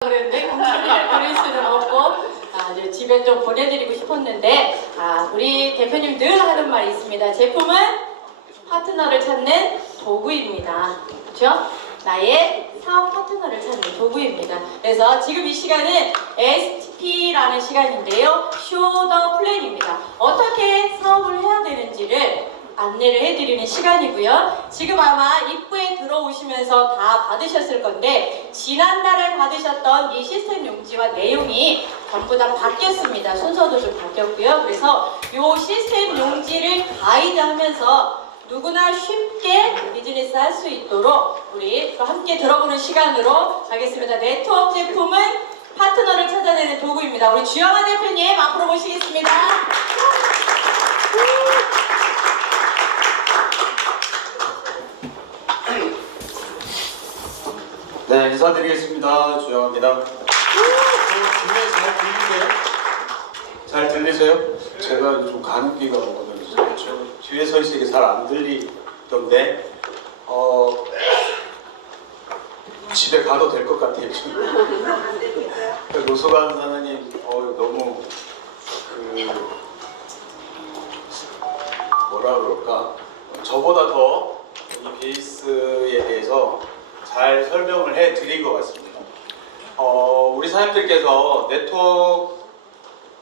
그랬는데 공주를 그릴 수는 없고 이제 집에 좀 보내드리고 싶었는데 우리 대표님 늘 하는 말이 있습니다. 제품은 파트너를 찾는 도구입니다. 그렇죠? 나의 사업 파트너를 찾는 도구입니다. 그래서 지금 이 시간은 STP라는 시간인데요. 쇼 더 플랜입니다. 어떻게 사업을 해야 되는지를 안내를 해드리는 시간이고요. 지금 아마 입구에 들어오시면서 다 받으셨을 건데 지난달에 받으셨던 이 시스템 용지와 내용이 전부 다 바뀌었습니다. 순서도 좀 바뀌었고요. 그래서 이 시스템 용지를 가이드하면서 누구나 쉽게 비즈니스 할 수 있도록 우리 또 함께 들어보는 시간으로 하겠습니다. 네트워크 제품은 파트너를 찾아내는 도구입니다. 우리 주영아 대표님 앞으로 모시겠습니다. 네, 인사드리겠습니다. 주영아입니다. 잘 들리세요? 제가 좀 가는기가 오거든요. 뒤에 서 있으니까 잘 안 들리던데 집에 가도 될 것 같아요. 노수관 사장님 너무 뭐라 그럴까, 저보다 더 이 베이스에 대해서 잘 설명을 해드린 것 같습니다. 우리 사장님들께서 네트워크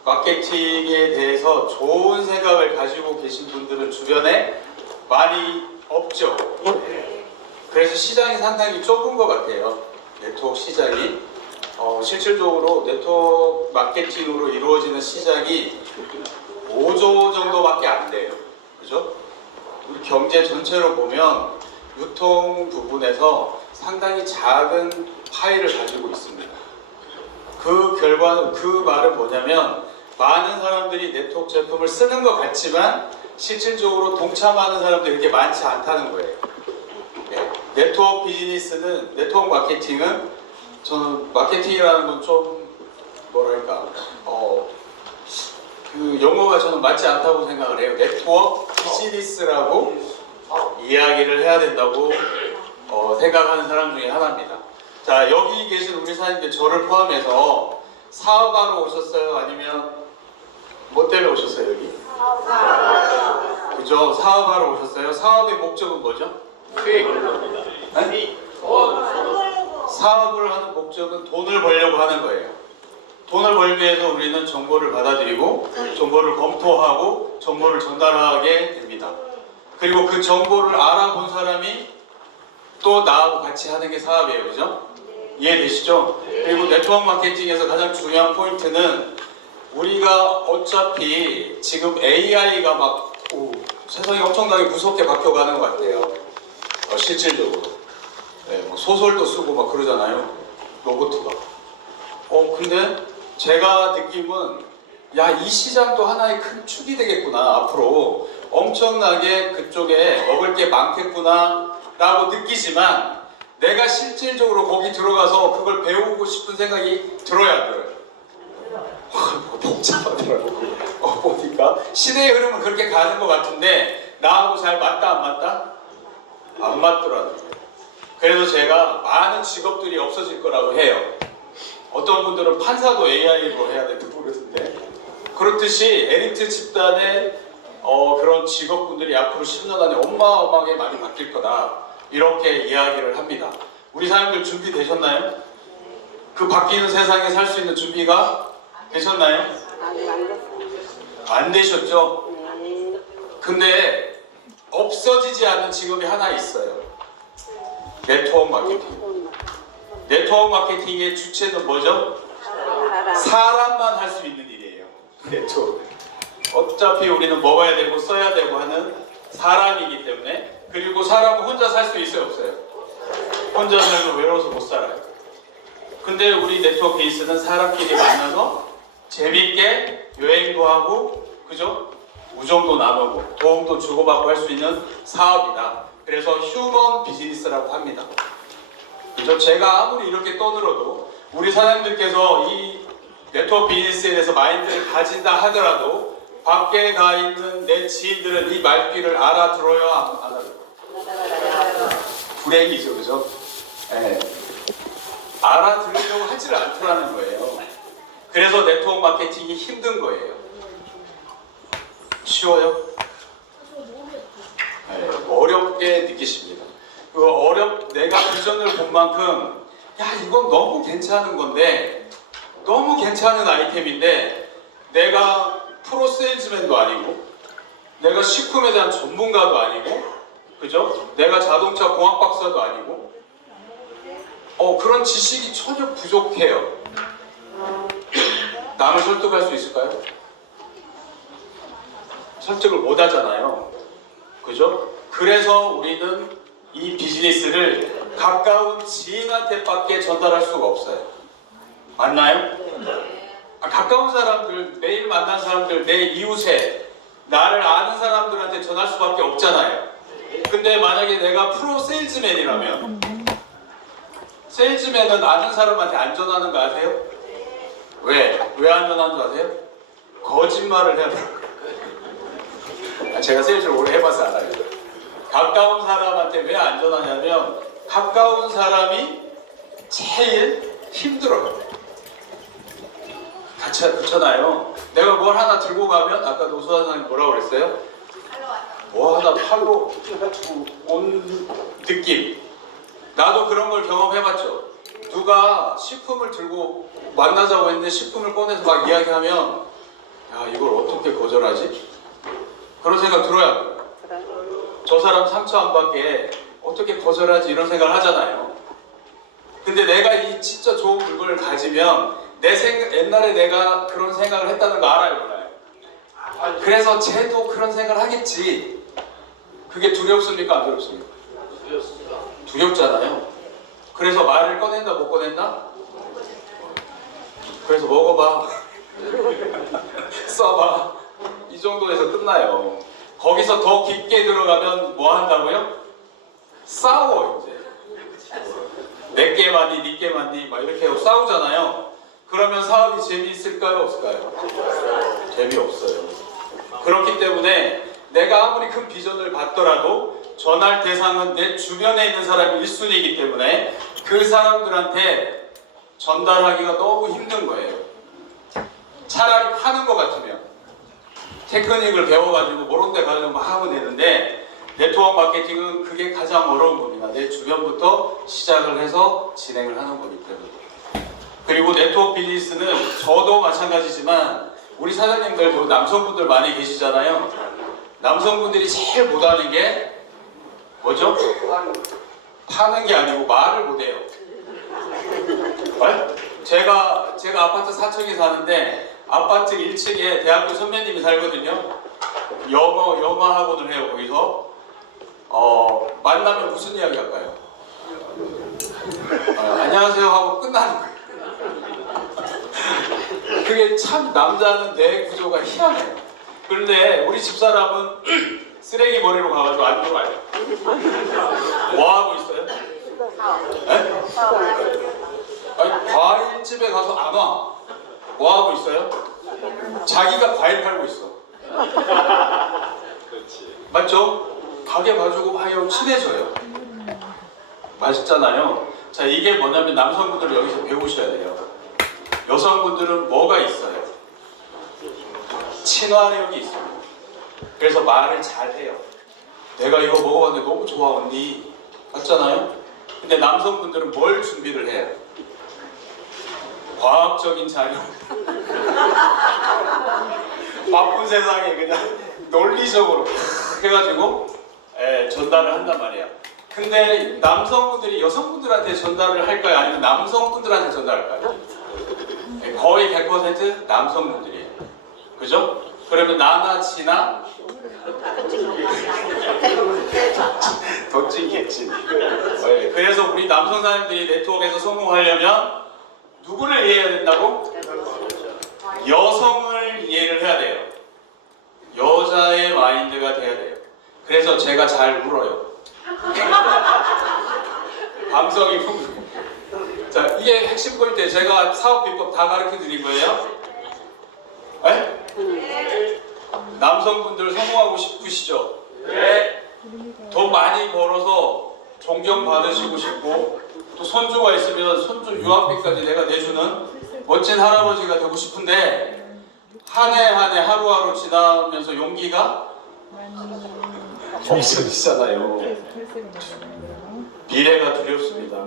마케팅에 대해서 좋은 생각을 가지고 계신 분들은 주변에 많이 없죠. 그래서 시장이 상당히 좁은 것 같아요. 네트워크 시장이 실질적으로 네트워크 마케팅으로 이루어지는 시장이 5조 정도밖에 안 돼요. 그죠? 우리 경제 전체로 보면 유통 부분에서 상당히 작은 파이를 가지고 있습니다. 그 결과는, 그 말은 뭐냐면 많은 사람들이 네트워크 제품을 쓰는 것 같지만 실질적으로 동참하는 사람들이 그렇게 많지 않다는 거예요. 네트워크 비즈니스는, 네트워크 마케팅은, 저는 마케팅이라는 건 좀 뭐랄까 그 용어가 저는 맞지 않다고 생각을 해요. 네트워크 비즈니스라고 이야기를 해야 된다고 생각하는 사람 중에 하나입니다. 자, 여기 계신 우리 사장님들 저를 포함해서 사업하러 오셨어요? 아니면 뭐 때문에 오셨어요 여기? 그죠? 사업하러 오셨어요? 사업의 목적은 뭐죠? 수익. 네? 사업을 하는 목적은 돈을 벌려고 하는 거예요. 돈을 벌기 위해서 우리는 정보를 받아들이고 정보를 검토하고 정보를 전달하게 됩니다. 그리고 그 정보를 알아본 사람이 또 나하고 같이 하는 게 사업이에요. 그죠? 이해되시죠? 그리고 네트워크 마케팅에서 가장 중요한 포인트는 우리가 어차피 지금 AI가 막 세상이 엄청나게 무섭게 바뀌어가는 것 같아요. 실질적으로. 네, 뭐 소설도 쓰고 막 그러잖아요. 로봇가. 근데 제가 느낌은 이 시장도 하나의 큰 축이 되겠구나. 앞으로 엄청나게 그쪽에 먹을 게 많겠구나 라고 느끼지만 내가 실질적으로 거기 들어가서 그걸 배우고 싶은 생각이 들어야 돼요. 복잡하더라고. 보니까 시대의 흐름은 그렇게 가는 것 같은데 나하고 잘 맞다 안 맞다? 안 맞더라고요. 그래서 제가 많은 직업들이 없어질 거라고 해요. 어떤 분들은 판사도 AI로 해야 된다고 그러던데, 그렇듯이 엘리트 집단의 그런 직업군들이 앞으로 10년 안에 어마어마하게 많이 바뀔 거다, 이렇게 이야기를 합니다. 우리 사람들 준비되셨나요? 그 바뀌는 세상에 살 수 있는 준비가 되셨나요? 안 되셨죠? 근데 없어지지 않는 직업이 하나 있어요. 네트워크 마케팅. 네트워크 마케팅의 주체는 뭐죠? 사람만 할 수 있는 일이에요. 네트워크. 어차피 우리는 먹어야 되고 써야 되고 하는 사람이기 때문에. 그리고 사람은 혼자 살 수 있어요, 없어요? 혼자 살면 외로워서 못 살아요. 근데 우리 네트워크 베이스는 사람끼리 만나서 재밌게 여행도 하고, 그죠? 우정도 나누고 도움도 주고받고 할 수 있는 사업이다. 그래서 휴먼 비즈니스라고 합니다. 그죠? 제가 아무리 이렇게 떠들어도 우리 사장님들께서 이 네트워크 비즈니스에 대해서 마인드를 가진다 하더라도 밖에 가 있는 내 지인들은 이 말귀를 알아들어요, 안 알아들어요? 불행이죠, 그죠? 네. 알아들으려고 하지를 않더라는 거예요. 그래서 네트워크 마케팅이 힘든 거예요. 쉬워요? 네, 어렵게 느끼십니다. 내가 비전을 본 만큼 야 이건 너무 괜찮은 건데 너무 괜찮은 아이템인데 내가 프로 세일즈맨도 아니고 내가 식품에 대한 전문가도 아니고 그죠? 내가 자동차 공학 박사도 아니고 그런 지식이 전혀 부족해요. 남을 설득할 수 있을까요? 설득을 못 하잖아요. 그죠? 그래서 우리는 이 비즈니스를 가까운 지인한테밖에 전달할 수가 없어요. 맞나요? 가까운 사람들, 매일 만난 사람들, 내 이웃에 나를 아는 사람들한테 전할 수밖에 없잖아요. 근데 만약에 내가 프로 세일즈맨이라면 세일즈맨은 아는 사람한테 안 전하는 거 아세요? 왜 안 전하는 거 아세요? 거짓말을 해야 돼요. 제가 세일즈를 오래 해봐서 알아요. 가까운 사람한테 왜 안 전하냐면 가까운 사람이 제일 힘들어요. 그렇잖아요. 내가 뭘 하나 들고 가면 아까 노수사장님 뭐라고 그랬어요? 뭐 하나 팔로 온 느낌. 나도 그런 걸 경험해봤죠. 누가 식품을 들고 만나자고 했는데 식품을 꺼내서 막 이야기하면 야 이걸 어떻게 거절하지? 그런 생각 들어요. 저 사람 상처 안 받게 어떻게 거절하지 이런 생각을 하잖아요. 근데 내가 이 진짜 좋은 물건을 가지면 옛날에 내가 그런 생각을 했다는 거 알아요, 몰라요? 그래서 쟤도 그런 생각을 하겠지. 그게 두렵습니까, 안 두렵습니까? 두렵잖아요. 그래서 말을 꺼낸다, 못 꺼낸다? 그래서 먹어봐. 써봐. 이 정도에서 끝나요. 거기서 더 깊게 들어가면 뭐 한다고요? 싸워, 이제. 내게 많니, 니게 많니, 막 이렇게 하고 싸우잖아요. 그러면 사업이 재미있을까요, 없을까요? 재미없어요. 그렇기 때문에 내가 아무리 큰 비전을 받더라도 전할 대상은 내 주변에 있는 사람이 1순위이기 때문에 그 사람들한테 전달하기가 너무 힘든 거예요. 차라리 파는 것 같으면 테크닉을 배워가지고 모르는 데 가지고 막 하면 되는데 네트워크 마케팅은 그게 가장 어려운 겁니다. 내 주변부터 시작을 해서 진행을 하는 거기 때문에. 그리고 네트워크 비즈니스는 저도 마찬가지지만 우리 사장님들 남성분들 많이 계시잖아요. 남성분들이 제일 못하는 게 뭐죠? 파는 게 아니고 말을 못해요. 제가 아파트 4층에 사는데 아파트 1층에 대학교 선배님이 살거든요. 영어 학원을 해요. 거기서 만나면 무슨 이야기 할까요? 안녕하세요 하고 끝나는 거예요. 그게 참 남자는 뇌 구조가 희한해요. 그런데 우리 집사람은 쓰레기 버리러 가가지고 안 들어와요. 뭐 하고 있어요? 네? 아니, 과일집에 가서 안 와. 뭐 하고 있어요? 자기가 과일 팔고 있어. 맞죠? 가게 봐주고 막 친해져요. 맛있잖아요. 자, 이게 뭐냐면 남성분들 여기서 배우셔야 돼요. 여성분들은 뭐가 있어요? 친화력이 있어요. 그래서 말을 잘해요. 내가 이거 먹어봤는데 너무 좋아 언니. 맞잖아요? 근데 남성분들은 뭘 준비를 해요? 과학적인 자료. 바쁜 세상에 그냥 논리적으로 해가지고 전달을 한단 말이에요. 근데 남성분들이 여성분들한테 전달을 할까요? 아니면 남성분들한테 전달할까요? 거의 100% 남성분들이에요. 그죠? 그러면 나나 지나 덧진 개찐. 그래서 우리 남성 사람들이 네트워크에서 성공하려면 누구를 이해해야 된다고? 여성을 이해를 해야 돼요. 여자의 마인드가 돼야 돼요. 그래서 제가 잘 울어요. 감성이 풍부. 자, 이게 핵심 포인트예요. 제가 사업 비법 다 가르쳐 드린 거예요. 네? 남성분들 성공하고 싶으시죠? 네. 돈 많이 벌어서 존경받으시고 싶고 또 손주가 있으면 손주 유학비까지 내가 내주는 멋진 할아버지가 되고 싶은데 한 해 한 해 하루하루 지나면서 용기가 없어지잖아요. 미래가 두렵습니다.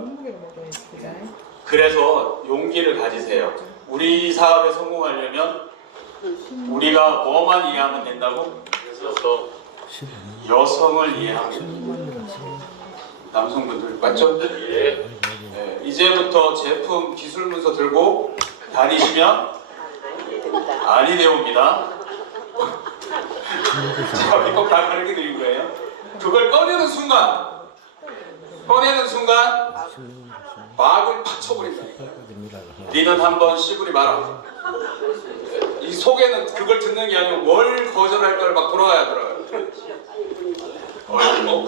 그래서 용기를 가지세요. 우리 사업에 성공하려면 우리가 뭐만 이해하면 된다고? 그래서 여성을 이해하면 남성분들 맞죠? 네, 이제부터 제품 기술 문서 들고 다니시면 아니 되옵니다. 제가 이거 다 가르쳐 드린 거예요. 그걸 꺼내는 순간 막을 파쳐버린다니까요. 니는 한번 씨부리 마라. 이 속에는 그걸 듣는 게 아니고 뭘 거절할까를 막 돌아가요.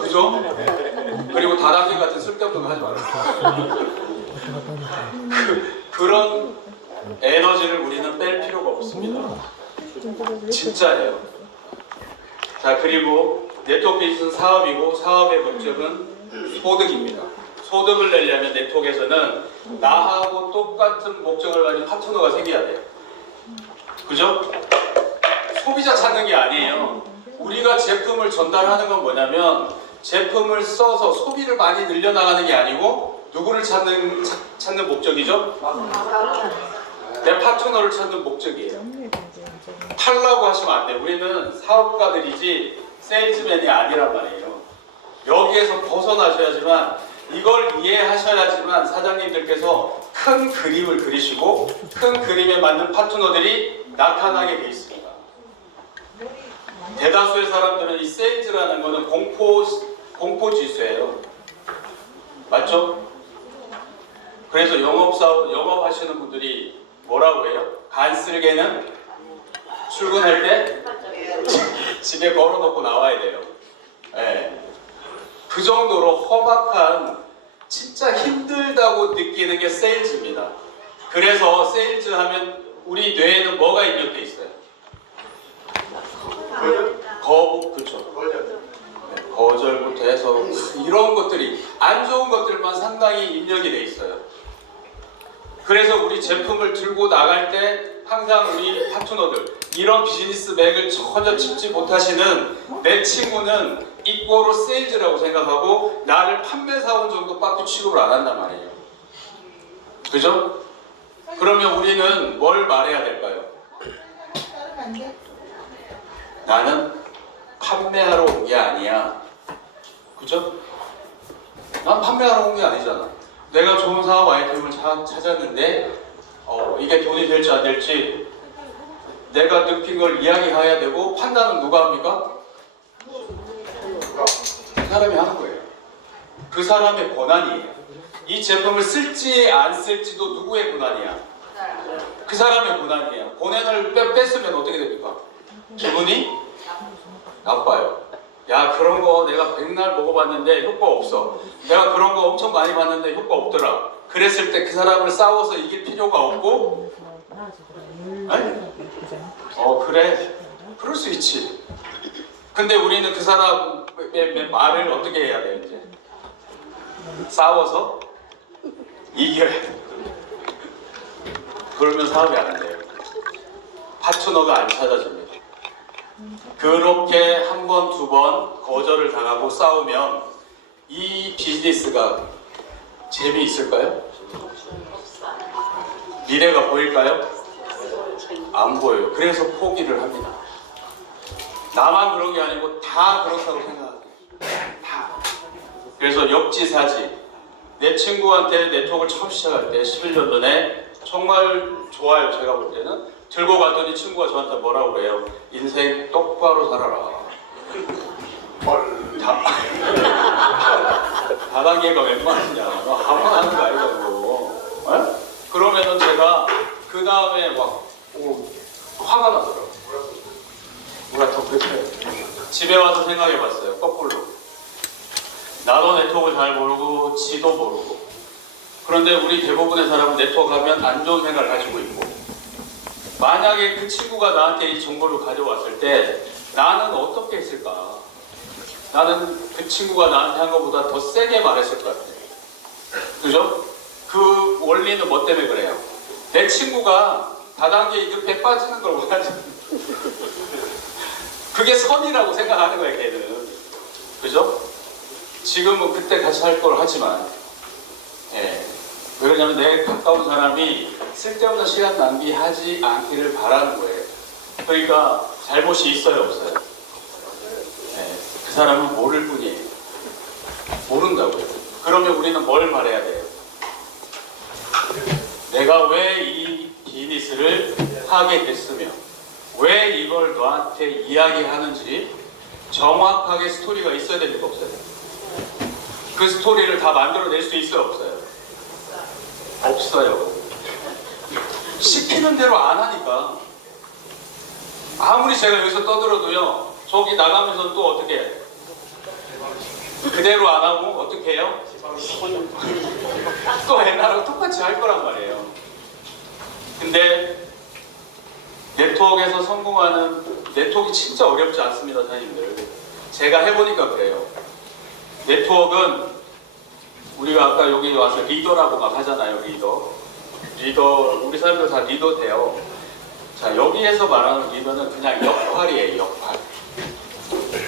그죠? 그리고 다람쥐 같은 쓸데없는 거 하지 마라. 그런 에너지를 우리는 뺄 필요가 없습니다. 진짜예요. 자, 그리고 네트워크 비즈니스는 사업이고 사업의 목적은 소득입니다. 소득을 내려면 네트워크에서는 나하고 똑같은 목적을 가진 파트너가 생겨야 돼요. 그죠? 소비자 찾는 게 아니에요. 우리가 제품을 전달하는 건 뭐냐면 제품을 써서 소비를 많이 늘려나가는 게 아니고 누구를 찾는 목적이죠? 내 파트너를 찾는 목적이에요. 팔라고 하시면 안 돼요. 우리는 사업가들이지 세일즈맨이 아니란 말이에요. 여기에서 벗어나셔야지만 이걸 이해하셔야지만 사장님들께서 큰 그림을 그리시고 큰 그림에 맞는 파트너들이 나타나게 돼 있습니다. 대다수의 사람들은 이 세일즈라는 거는 공포 지수예요. 맞죠? 그래서 영업하시는 분들이 뭐라고 해요? 간쓸게는 출근할 때 집에 걸어놓고 나와야 돼요. 네. 그 정도로 험악한 진짜 힘들다고 느끼는 게 세일즈입니다. 그래서 세일즈 하면 우리 뇌에는 뭐가 입력돼 있어요? 거부, 그쵸? 네, 거절부터 해서 이런 것들이 안 좋은 것들만 상당히 입력이 돼 있어요. 그래서 우리 제품을 들고 나갈 때 항상 우리 파트너들 이런 비즈니스 맥을 전혀 짚지 못하시는 내 친구는 이꼬로 세일즈라고 생각하고 나를 판매사원 정도밖에 취급을 안 한단 말이에요. 그죠? 그러면 우리는 뭘 말해야 될까요? 나는 판매하러 온 게 아니야. 그죠? 난 판매하러 온 게 아니잖아. 내가 좋은 사업 아이템을 찾았는데 이게 돈이 될지 안 될지 내가 느낀 걸 이야기해야 되고 판단은 누가 합니까? 그 사람이 하는 거예요. 그 사람의 권한이에요. 이 제품을 쓸지 안 쓸지도 누구의 권한이야? 그 사람의 권한이에요. 권한을 뺐으면 어떻게 됩니까? 기분이 나빠요. 야, 그런 거 내가 백날 먹어봤는데 효과 없어. 내가 그런 거 엄청 많이 봤는데 효과 없더라. 그랬을 때 그 사람을 싸워서 이길 필요가 없고, 아니? 그래. 그럴 수 있지. 근데 우리는 그 사람의 말을 어떻게 해야 돼, 이제? 싸워서 이겨야 돼. 그러면 사업이 안 돼요. 파트너가 안 찾아집니다. 그렇게 한 번, 두 번 거절을 당하고 싸우면 이 비즈니스가 재미있을까요? 미래가 보일까요? 안 보여요. 그래서 포기를 합니다. 나만 그런 게 아니고 다 그렇다고 생각해요. 다. 그래서 역지사지. 내 친구한테 네트워크를 처음 시작할 때 11년 전에 정말 좋아요. 제가 볼 때는 들고 갔더니 친구가 저한테 뭐라고 그래요? 인생 똑바로 살아라. 다단계가 웬만하냐? 너 한번 하는 거 아니라고. 그러면은 제가 그 다음에 막 화가 나더라고요. 뭐가 더 그랬어요. 집에 와서 생각해봤어요. 거꾸로. 나도 네트워크 잘 모르고 지도 모르고. 그런데 우리 대부분의 사람은 네트워크 하면 안 좋은 생각을 가지고 있고, 만약에 그 친구가 나한테 이 정보를 가져왔을 때 나는 어떻게 했을까? 나는 그 친구가 나한테 한 것보다 더 세게 말했을 것 같아. 그죠? 그 원리는 뭐 때문에 그래요? 내 친구가 다단계 이급에 빠지는 걸 원하지. 그게 선이라고 생각하는 거야, 걔는. 그죠? 지금은 그때 같이 할 걸 하지만, 예. 왜냐면 내 가까운 사람이 쓸데없는 시간 낭비하지 않기를 바라는 거예요. 그러니까 잘못이 있어요, 없어요? 예. 그 사람은 모를 뿐이에요. 모른다고요. 그러면 우리는 뭘 말해야 돼요? 내가 왜 이 비즈니스를 하게 됐으며 왜 이걸 너한테 이야기하는지 정확하게 스토리가 있어야 되는 거 없어요? 그 스토리를 다 만들어낼 수 있어요, 없어요? 없어요. 시키는 대로 안 하니까. 아무리 제가 여기서 떠들어도요, 저기 나가면서 또 어떻게 해요? 그대로 안 하고 어떻게 해요? 또 옛날하고 똑같이 할 거란 말이에요. 근데 네트워크에서 성공하는, 네트워크가 진짜 어렵지 않습니다, 선생님들. 제가 해보니까 그래요. 네트워크는 우리가 아까 여기 와서 리더라고 막 하잖아요. 리더, 우리 사람들 다 리더 돼요. 자, 여기에서 말하는 리더는 그냥 역할이에요. 역할.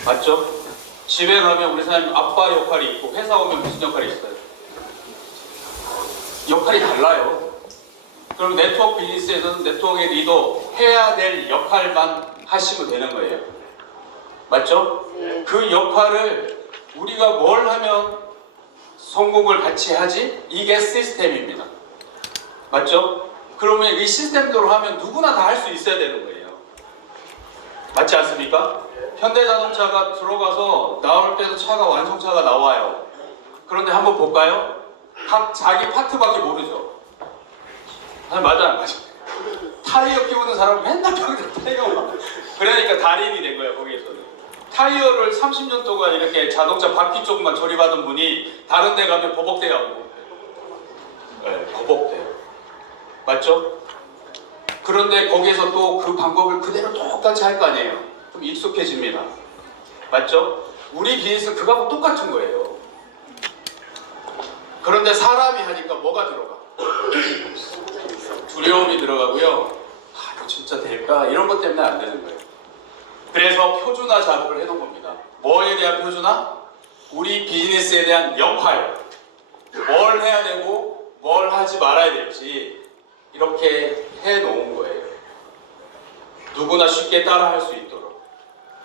맞죠? 집에 가면 우리 사람님 아빠 역할이 있고 회사 오면 무슨 역할이 있어요? 역할이 달라요. 그럼 네트워크 비즈니스에서는 네트워크의 리더 해야 될 역할만 하시면 되는 거예요. 맞죠? 그 역할을 우리가 뭘 하면 성공을 같이 하지? 이게 시스템입니다. 맞죠? 그러면 이 시스템대로 하면 누구나 다 할 수 있어야 되는 거예요. 맞지 않습니까? 현대자동차가 들어가서 나올 때도 차가 완성차가 나와요. 그런데 한번 볼까요? 각 자기 파트밖에 모르죠. 아니, 맞아 안 맞아? 타이어 끼우는 사람은 맨날 거기서 타이어만. 그러니까 달인이 된 거예요, 거기에서는. 타이어를 30년 동안 이렇게 자동차 바퀴 쪽만 조립하던 분이 다른 데 가면 버벅대요. 네, 버벅대요. 맞죠? 그런데 거기에서 또 그 방법을 그대로 똑같이 할 거 아니에요. 좀 익숙해집니다. 맞죠? 우리 비즈니스 그거하고 똑같은 거예요. 그런데 사람이 하니까 뭐가 들어가? 두려움이 들어가고요. 아, 이거 진짜 될까? 이런 것 때문에 안 되는 거예요. 그래서 표준화 작업을 해놓은 겁니다. 뭐에 대한 표준화? 우리 비즈니스에 대한 역할. 뭘 해야 되고 뭘 하지 말아야 될지 이렇게 해놓은 거예요. 누구나 쉽게 따라할 수 있도록.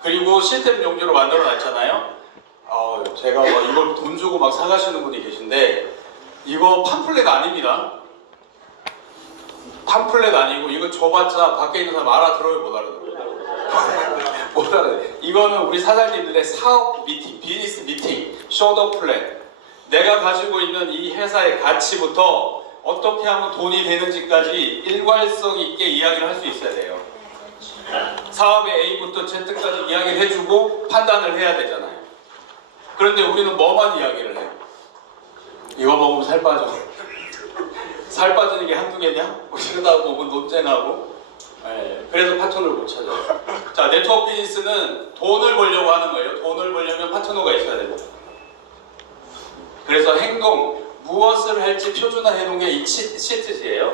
그리고 시스템 용도로 만들어 놨잖아요. 제가 뭐 이걸 돈 주고 막 사가시는 분이 계신데 이거 팜플렛 아닙니다. 팜플렛 아니고 이거 줘봤자 밖에 있는 사람 알아들어요, 못 알아들어요? 못 알아요. 이거는 우리 사장님들의 사업 미팅, 비즈니스 미팅, 쇼더 플랜. 내가 가지고 있는 이 회사의 가치부터 어떻게 하면 돈이 되는지까지 일관성 있게 이야기를 할 수 있어야 돼요. 사업의 A부터 Z까지 이야기를 해주고 판단을 해야 되잖아요. 그런데 우리는 뭐만 이야기를 해요? 이거 먹으면 살 빠져. 살 빠지는 게 한두 개냐? 이러다 보면 논쟁하고. 네, 그래서 파트너를 못 찾아요. 자, 네트워크 비즈니스는 돈을 벌려고 하는 거예요. 돈을 벌려면 파트너가 있어야 됩니다. 그래서 행동, 무엇을 할지 표준화해 놓은 게 이 시트지예요.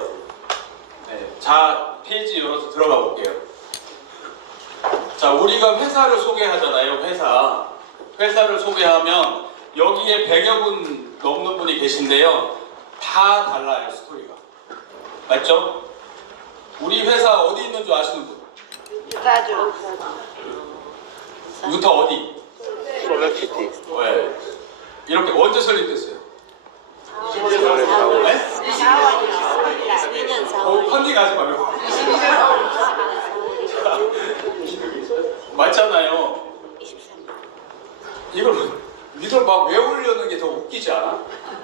네, 자, 페이지 열어서 들어가 볼게요. 자, 우리가 회사를 소개하잖아요. 회사를 소개하면 여기에 100여 분 넘는 분이 계신데요. 다 달라요, 스토리가. 맞죠? 우리 회사 어디 있는 줄 아시는 분? 유타죠. 유타 어디? 솔렉시티. 네. 이렇게 언제 설립됐어요? 네? 22년 4월. 펀딩 하지 말고. 맞잖아요. 이걸 막 외우려는 게 더 웃기지 않아?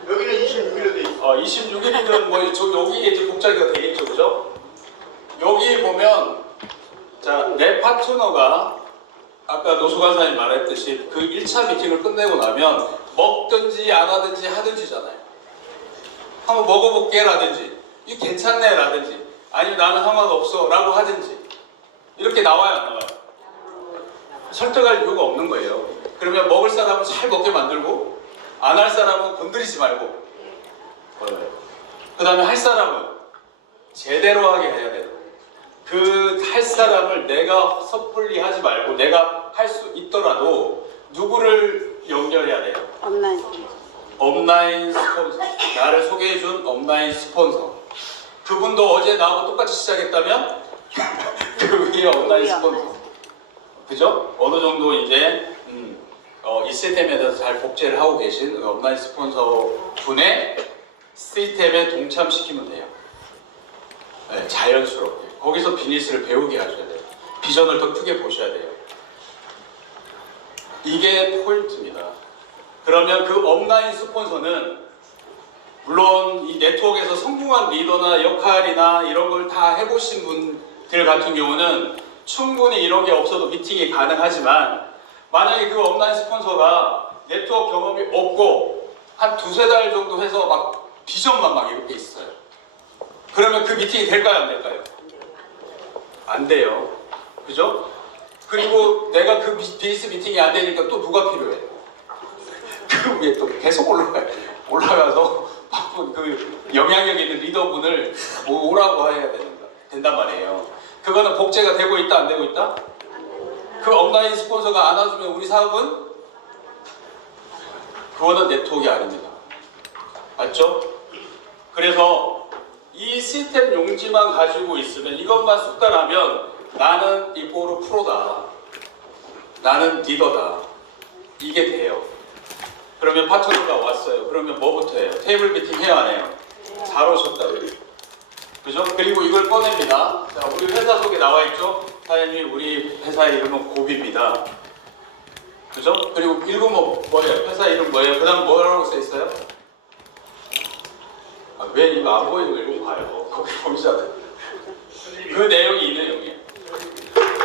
여기는 26일로 돼 있어. 26일이든 뭐 여기에 이제 복잡이가 되겠죠, 그죠? 여기 보면 자, 내 파트너가 아까 노수관사님 말했듯이 그 1차 미팅을 끝내고 나면 먹든지 안 하든지 하든지잖아요. 한번 먹어볼게 라든지 이거 괜찮네 라든지 아니면 나는 상관없어 라고 하든지 이렇게 나와요, 안 나와요? 설득할 이유가 없는 거예요. 그러면 먹을 사람은 잘 먹게 만들고 안 할 사람은 건드리지 말고 그 다음에 할 사람은 제대로 하게 해야 돼요. 그 할 사람을 내가 섣불리 하지 말고 내가 할 수 있더라도 누구를 연결해야 돼요? 업라인 스폰서. 나를 소개해준 업라인 스폰서. 그분도 어제 나하고 똑같이 시작했다면 그 위에 업라인 스폰서. 그죠? 어느 정도 이제 이 시스템에 대해서 잘 복제를 하고 계신 업라인 스폰서 분의 시스템에 동참시키면 돼요. 네, 자연스럽게. 거기서 비즈니스를 배우게 하셔야 돼요. 비전을 더 크게 보셔야 돼요. 이게 포인트입니다. 그러면 그 업라인 스폰서는 물론 이 네트워크에서 성공한 리더나 역할이나 이런 걸 다 해보신 분들 같은 경우는 충분히 이런 게 없어도 미팅이 가능하지만 만약에 그 업라인 스폰서가 네트워크 경험이 없고 한 두세 달 정도 해서 막 비전만 막 이렇게 있어요. 그러면 그 미팅이 될까요? 안 될까요? 안 돼요. 그죠? 그리고 내가 그 비즈니스 미팅이 안 되니까 또 누가 필요해? 그 위에 또 계속 올라가서 바쁜 그 영향력 있는 리더분을 오라고 해야 된단 말이에요. 그거는 복제가 되고 있다, 안 되고 있다? 그 업라인 스폰서가 안아주면 우리 사업은? 그거는 네트워크가 아닙니다. 맞죠? 그래서 이 시스템 용지만 가지고 있으면 이것만 숙달하면 나는 이뽀로 프로다. 나는 리더다. 이게 돼요. 그러면 파트너가 왔어요. 그러면 뭐부터 해요? 테이블 미팅 해야 안 해요? 잘 오셨다. 그죠? 그리고 이걸 꺼냅니다. 자, 우리 회사 속에 나와 있죠? 사장님, 우리 회사 이름은 고비입니다. 그죠? 그리고 읽으면 뭐예요? 회사 이름 뭐예요? 그 다음 뭐라고 써 있어요? 왜 이거 안 보이는 거 읽고 봐요. 거기 보이잖아요. 그 내용이 이 내용이에요.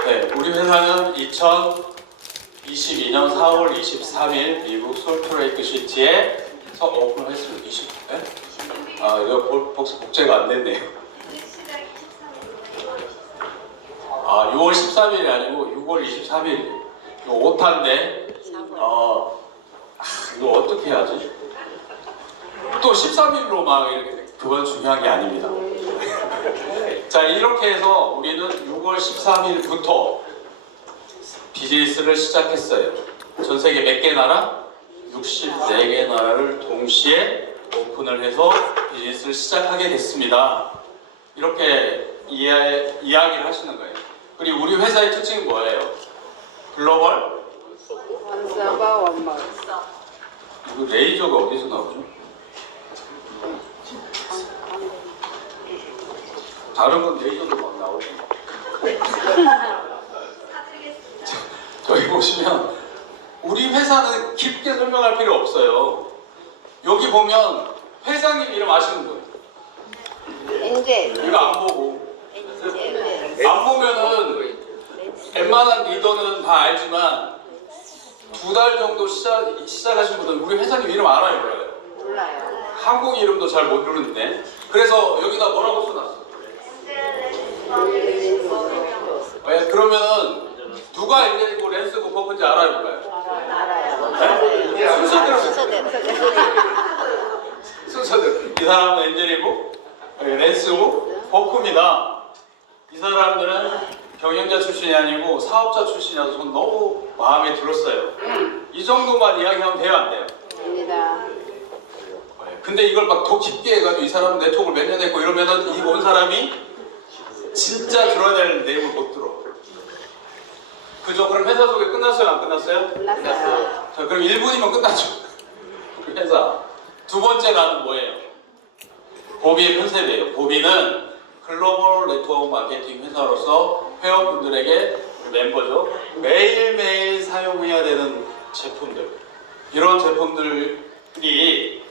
네, 우리 회사는 2022년 4월 23일 미국 솔트레이크 시티에서 오픈을 했어요. 20. 네? 아, 이거 복제가 안 됐네요. 아, 6월 13일이 아니고 6월 23일. 이거 오타인데, 이거 어떻게 해야지? 또 13일로 막 이렇게 돼. 그건 중요한 게 아닙니다. 자, 이렇게 해서 우리는 6월 13일부터 비즈니스를 시작했어요. 전 세계 몇 개 나라? 64개 나라를 동시에 오픈을 해서 비즈니스를 시작하게 됐습니다. 이렇게 이야기를 하시는 거예요. 그리고 우리 회사의 특징이 뭐예요? 글로벌? 원서버 원머. 이거 레이저가 어디서 나오죠? 다른 건 레이저도 막 나오죠. 저기 보시면 우리 회사는 깊게 설명할 필요 없어요. 여기 보면 회장님 이름 아시는 분? 엔젤. 이거 안 보고 안 보면은 웬만한 리더는 다 알지만 2달 정도 시작하신 분들은 우리 회장님 이름 알아요, 몰라요? 몰라요. 한국 이름도 잘 모르는데 그래서 여기다 뭐라고 써놨어? 왜? 그러면은 누가 엔젤이고 랜스고 버프인지 알아요, 몰라요? 알아요. 네? 순서대로 순서대로. 순서대로 이 사람은 엔젤이고 랜스고 버프입니다. 이 사람들은 경영자 출신이 아니고 사업자 출신이라서 전 너무 마음에 들었어요. 이 정도만 이야기하면 돼요, 안 돼요? 됩니다. 근데 이걸 막 더 깊게 해가지고 이 사람은 네트워크를 몇 년 했고 이러면은 이 온 사람이 진짜 들어야 될 내용을 못 들어. 그죠? 그럼 회사 소개 끝났어요? 안 끝났어요? 끝났어요. 자, 그럼 1분이면 끝났죠. 그 회사. 두 번째 나는 뭐예요? 보비의 컨셉이에요. 보비는 글로벌 네트워크 마케팅 회사로서 회원분들에게 멤버죠. 매일매일 사용해야 되는 제품들. 이런 제품들이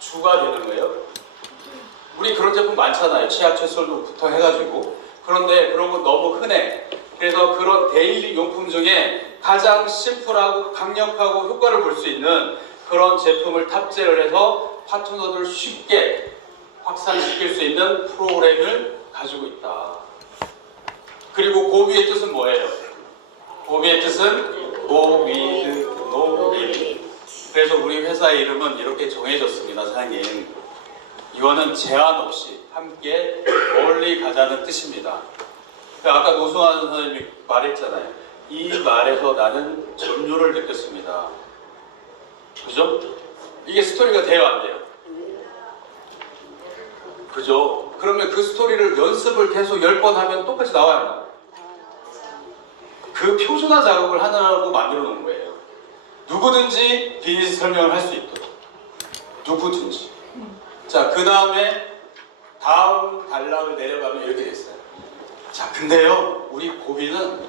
주가 되는 거예요. 우리 그런 제품 많잖아요. 치약, 칫솔부터 해가지고. 그런데 그런 건 너무 흔해. 그래서 그런 데일리 용품 중에 가장 심플하고 강력하고 효과를 볼 수 있는 그런 제품을 탑재를 해서 파트너들을 쉽게 확산시킬 수 있는 프로그램을 가지고 있다. 그리고 고비의 뜻은 뭐예요? 고비의 뜻은 Go with No limit. 그래서 우리 회사의 이름은 이렇게 정해졌습니다, 사장님. 이거는 제한 없이 함께 멀리 가자는 뜻입니다. 아까 노승환 선생님이 말했잖아요. 이 말에서 나는 전율을 느꼈습니다. 그죠? 이게 스토리가 돼요, 안 돼요? 그죠? 그러면 그 스토리를 연습을 계속 10번 하면 똑같이 나와야 나와요. 그 표준화 작업을 하느라고 만들어 놓은 거예요. 누구든지 비즈니스 설명을 할 수 있도록. 누구든지. 자, 그 다음에 다음 단락을 내려가면 이렇게 됐어요. 자, 근데요, 우리 고비는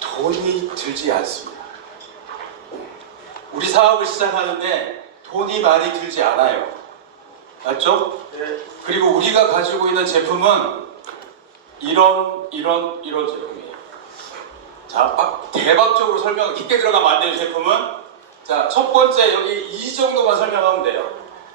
돈이 들지 않습니다. 우리 사업을 시작하는데 돈이 많이 들지 않아요. 맞죠? 네. 그리고 우리가 가지고 있는 제품은 이런 제품이에요. 자, 막 대박적으로 설명 깊게 들어가면 안 되는 제품은, 자, 첫 번째 여기 이 정도만 설명하면 돼요.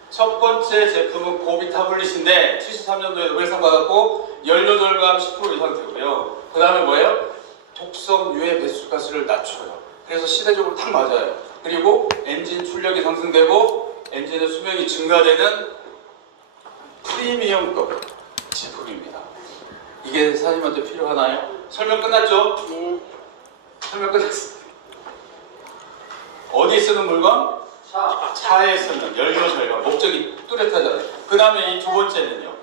첫 번째 제품은 고비 타블릿인데 73년도에 회상 받았고 연료 절감 10% 이상 되고요. 그 다음에 뭐예요? 독성 유해 배수가스를 낮춰요. 그래서 시대적으로 딱 맞아요. 그리고 엔진 출력이 상승되고 엔진의 수명이 증가되는 프리미엄급 제품입니다. 이게 사장님한테 필요하나요? 설명 끝났죠? 네. 설명 끝났습니다. 어디 쓰는 물건? 차에 쓰는 연료 절감. 목적이 뚜렷하잖아요. 그 다음에 이 두 번째는요.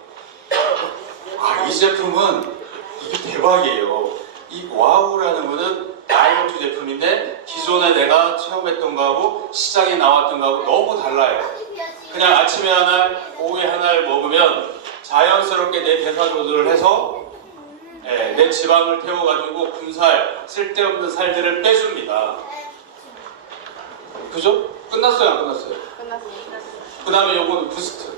아, 이 제품은 이게 대박이에요. 이 와우라는 거는 다이어트 제품인데 기존에 내가 체험했던 거하고 시장에 나왔던 거하고 너무 달라요. 그냥 아침에 하나, 오후에 하나를 먹으면 자연스럽게 내 대사 조절을 해서 내 지방을 태워가지고 군살, 쓸데없는 살들을 빼줍니다. 그죠? 끝났어요, 안 끝났어요? 끝났습니다. 그 다음에 요거는 부스트.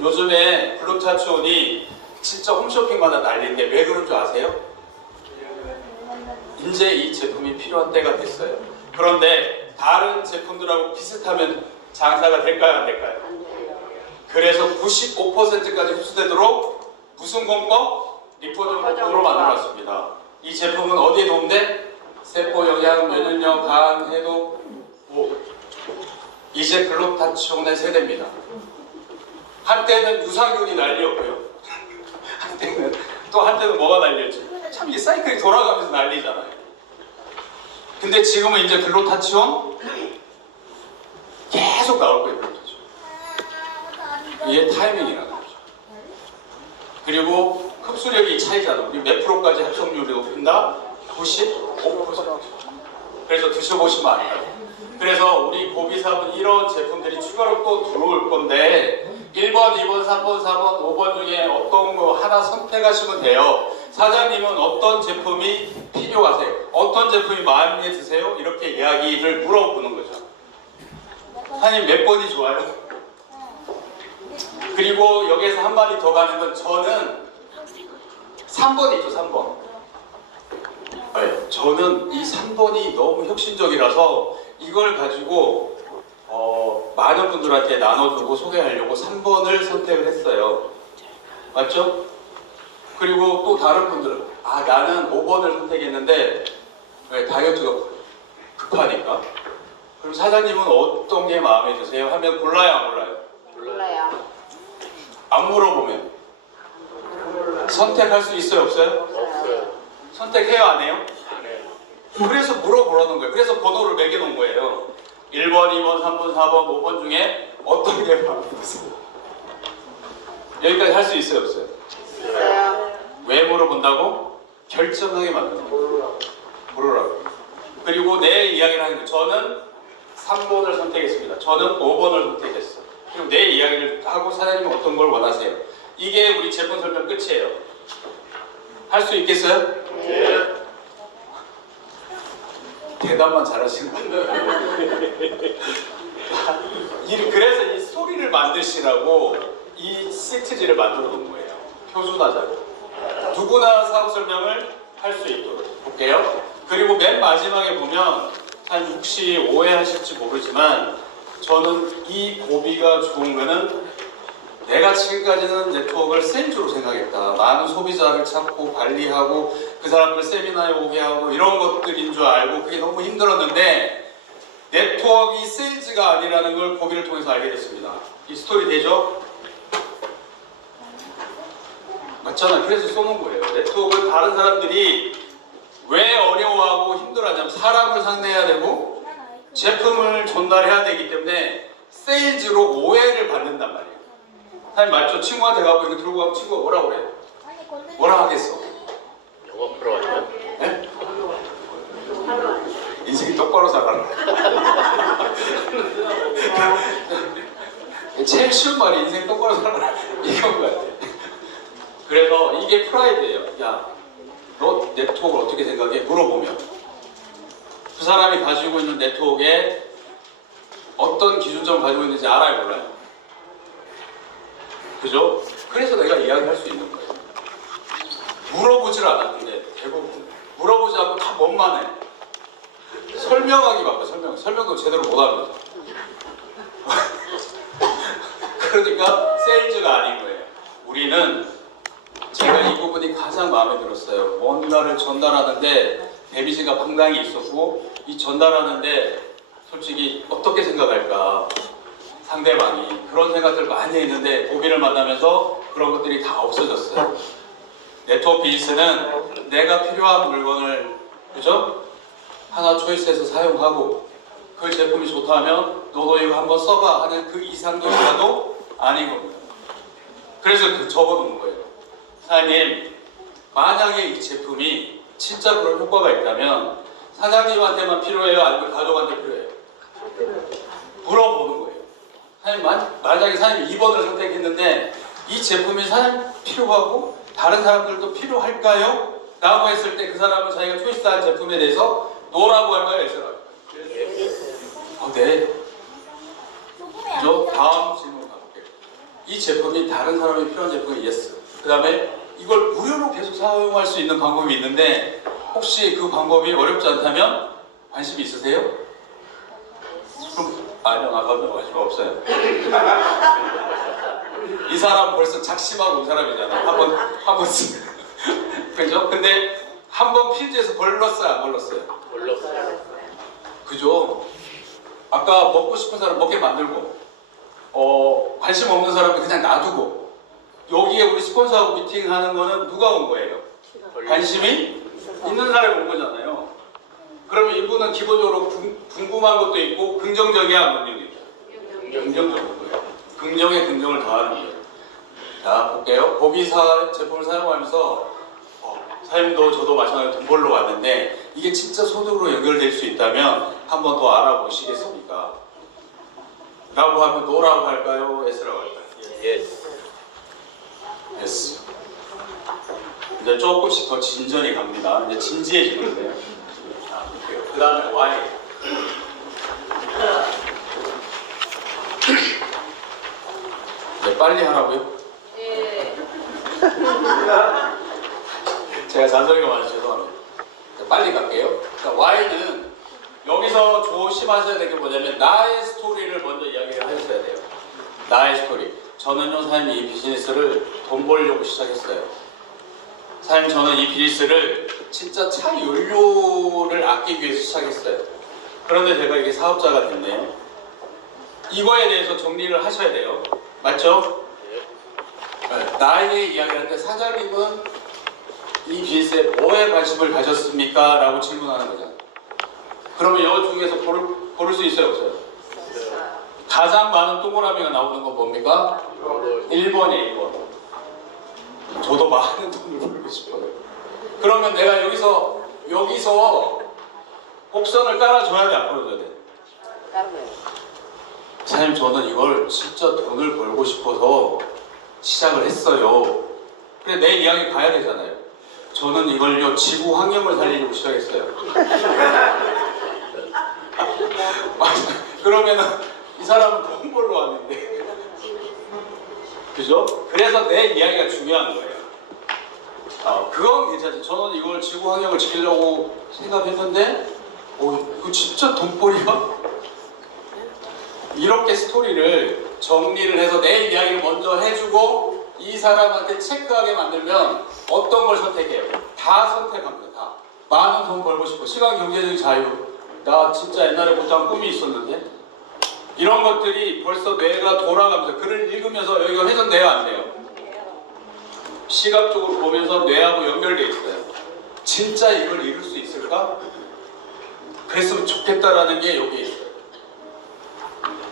요즘에 글루타치온이 진짜 홈쇼핑마다 난리인데 왜 그런 줄 아세요? 이제 이 제품이 필요한 때가 됐어요. 그런데 다른 제품들하고 비슷하면 장사가 될까요, 안 될까요? 안 돼요. 그래서 95%까지 흡수되도록 무슨 공법? 리포전 공법으로 만들어놨습니다. 이 제품은 어디에 도움돼? 세포 영양, 면역력, 간, 해독, 이제 글루타치온의 세대입니다. 한때는 유산균이 난리였고요. 한때는 뭐가 난리였지? 참 이 사이클이 돌아가면서 난리잖아요. 근데 지금은 이제 글루타치온 계속 나올 거예요. 글루타치온. 이게 타이밍이라는 거죠. 그리고 흡수력이 차이잖아. 우리 몇 프로까지 합성률이 높인다? 95%. 그래서 드셔보시면 알아요. 그래서 우리 고비사업은 이런 제품들이 추가로 또 들어올 건데 1번, 2번, 3번, 4번, 5번 중에 어떤 거 하나 선택하시면 돼요. 사장님은 어떤 제품이 필요하세요? 어떤 제품이 마음에 드세요? 이렇게 이야기를 물어보는 거죠. 사장님 몇 번이 좋아요? 그리고 여기에서 한 마디 더 가는 건 저는 3번 있죠, 3번. 네, 저는 이 3번이 너무 혁신적이라서 이걸 가지고 많은 분들한테 나눠주고 소개하려고 3번을 선택을 했어요. 맞죠? 그리고 또 다른 분들은 나는 5번을 선택했는데 왜 다이어트가 급하니까? 그럼 사장님은 어떤 게 마음에 드세요? 하면 골라요, 안 골라요? 몰라요. 안 물어보면 선택할 수 있어요, 없어요? 없어요. 선택해요, 안 해요? 그래서 물어보라는 거예요. 그래서 번호를 매겨놓은 거예요. 1번, 2번, 3번, 4번, 5번 중에 어떤 게 마음에 드세요? 여기까지 할 수 있어요, 없어요? 있어요. 왜 물어본다고? 결정하게 만드는 거예요. 물으라고. 그리고 내 이야기를 하는 거예요. 저는 3번을 선택했습니다. 저는 5번을 선택했어요. 그리고 내 이야기를 하고 사장님은 어떤 걸 원하세요? 이게 우리 제품 설명 끝이에요. 할 수 있겠어요? 네. 대답만 잘하시는 분들. 그래서 이 스토리를 만드시라고 이 시트지를 만들어 놓은 거예요. 표준화자로. 누구나 사업 설명을 할 수 있도록 볼게요. 그리고 맨 마지막에 보면 한 혹시 오해하실지 모르지만 저는 이 고비가 좋은 거는 내가 지금까지는 네트워크를 센주로 생각했다. 많은 소비자를 찾고 관리하고 그 사람들 세미나에 오게 하고 이런 것들인 줄 알고 그게 너무 힘들었는데 네트워크가 세일즈가 아니라는 걸 고비를 통해서 알게 됐습니다. 이 스토리 되죠? 맞잖아. 그래서 쏘는 거예요. 네트워크는 다른 사람들이 왜 어려워하고 힘들어하냐면 사람을 상대해야 되고 제품을 전달해야 되기 때문에 세일즈로 오해를 받는단 말이에요. 사실 맞죠? 친구한테 가고 이거 들고 가면 친구가 뭐라 그래? 뭐라 하겠어? 영어 프로 아니야? 네? 인생이 똑바로 살아라. 제일 쉬운 말이 인생 똑바로 살아라. 이건 것 같아. 그래서 이게 프라이드예요. 야, 너 네트워크를 어떻게 생각해? 물어보면 그 사람이 가지고 있는 네트워크에 어떤 기준점을 가지고 있는지 알아요, 몰라요? 그죠? 그래서 내가 이야기할 수 있는 거예요. 물어보질 않았는데 대부분 물어보지 않고 다 뭔만 해. 설명하기 바빠. 설명도 제대로 못하면서. 그러니까 세일즈가 아닌 거예요. 우리는 제가 이 부분이 가장 마음에 들었어요. 뭔가를 전달하는데 데미지가 상당히 있었고 이 전달하는데 솔직히 어떻게 생각할까 상대방이 그런 생각들 많이 했는데 고비를 만나면서 그런 것들이 다 없어졌어요. 네트워크 비즈니스는 내가 필요한 물건을 그죠? 하나 초이스해서 사용하고 그 제품이 좋다면 너도 이거 한번 써봐 하는 그 이상도 이하도 아닌 겁니다. 그래서 적어놓은 거예요. 사장님, 만약에 이 제품이 진짜 그런 효과가 있다면 사장님한테만 필요해요? 아니면 가족한테 필요해요? 물어보는 거예요. 사장님, 만약에 사장님이 2번을 선택했는데 이 제품이 사장님 필요하고 다른 사람들도 필요할까요? 라고 했을 때 그 사람은 자기가 초이스한 제품에 대해서 노라고 할까요? 예스라고 할까요? 네. 그죠? 다음 질문 가볼게요. 이 제품이 다른 사람이 필요한 제품이 예스. 그 다음에 이걸 무료로 계속 사용할 수 있는 방법이 있는데 혹시 그 방법이 어렵지 않다면 관심이 있으세요? 그럼 아니요, 나가면 관심 없어요. 이 사람 벌써 작심하고 온 사람이잖아. 한번 그죠? 근데 한 번 필드에서 걸렀어요, 안 걸렀어요? 몰랐어요. 그죠? 아까 먹고 싶은 사람 먹게 만들고 관심 없는 사람은 그냥 놔두고 여기에 우리 스폰서하고 미팅하는 거는 누가 온 거예요? 관심이 있는 사람이 온 거잖아요. 그러면 이분은 기본적으로 궁금한 것도 있고 긍정적이야, 긍정적이야? 긍정적인 거예요. 긍정에 긍정을 더하는 거예요. 자, 볼게요. 고비사 제품을 사용하면서 사장님도 저도 마찬가지로 돈 벌러 왔는데 이게 진짜 소득으로 연결될 수 있다면 한 번 더 알아보시겠습니까? 라고 하면 노라고 할까요? 예스라고 할까요? 예스. 예스. 이제 조금씩 더 진전이 갑니다. 이제 진지해지는데요. 자, 볼게요. 그 다음에 Y. 이제 빨리 하라고요? 네. 제가 잔소리가 많아서 죄송합니다. 빨리 갈게요. 그러니까 Y는 여기서 조심하셔야 될 게 뭐냐면 나의 스토리를 먼저 이야기를 하셔야 돼요. 나의 스토리. 저는요, 사장님 이 비즈니스를 돈 벌려고 시작했어요. 사장님 저는 이 비즈니스를 진짜 차 연료를 아끼기 위해서 시작했어요. 그런데 제가 이게 사업자가 됐네요. 이거에 대해서 정리를 하셔야 돼요. 맞죠? 네. 나의 이야기를 할 때 사장님은 이 비즈니스에 뭐에 관심을 가졌습니까? 라고 질문하는 거잖아요. 그러면 이 중에서 고를 수 있어요? 없어요? 가장 많은 동그라미가 나오는 건 뭡니까? 1번이에요, 1번. 저도 많은 돈을 벌고 싶어요. 그러면 내가 여기서 곡선을 깔아줘야 돼, 안 깔아줘야 돼? 사장님, 저는 이걸 진짜 돈을 벌고 싶어서 시작을 했어요. 근데 내 이야기 가야 되잖아요. 저는 이걸요, 지구 환경을 살리려고 시작했어요. 그러면은 이 사람은 돈 벌러 왔는데. 그죠? 그래서 내 이야기가 중요한 거예요. 그건 괜찮지. 저는 이걸 지구 환경을 지키려고 생각했는데, 이거 진짜 돈벌이야? 이렇게 스토리를 정리를 해서 내 이야기를 먼저 해주고 이 사람한테 체크하게 만들면 어떤 걸 선택해요? 다 선택합니다. 다. 많은 돈 벌고 싶고, 시간 경제적인 자유, 나 진짜 옛날에 못한 꿈이 있었는데 이런 것들이 벌써 뇌가 돌아가면서 글을 읽으면서 여기가 회전돼요 안 돼요? 시각적으로 보면서 뇌하고 연결돼 있어요. 진짜 이걸 이룰 수 있을까? 그랬으면 좋겠다라는 게 여기 있어요.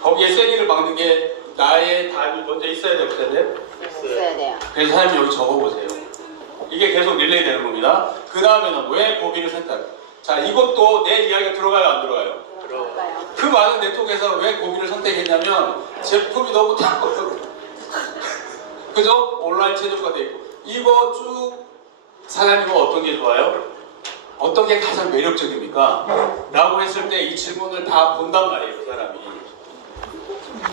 거기에 쐐기를 박는 게 나의 답이 먼저 있어야 돼요, 없어야 돼요? 있어야 돼요. 그래서 사장님 여기 적어보세요. 이게 계속 릴레이 되는 겁니다. 그 다음에는 왜 고비를 선택? 자, 이것도 내 이야기가 들어가요, 안 들어가요? 들어가요. 그 많은 네트워크에서 왜 고비를 선택했냐면 제품이 너무 탁거든. 그죠? 온라인 최저가 돼 있고 이거 쭉 사장님은 어떤 게 좋아요? 어떤 게 가장 매력적입니까? 라고 했을 때 이 질문을 다 본단 말이에요, 그 사람이.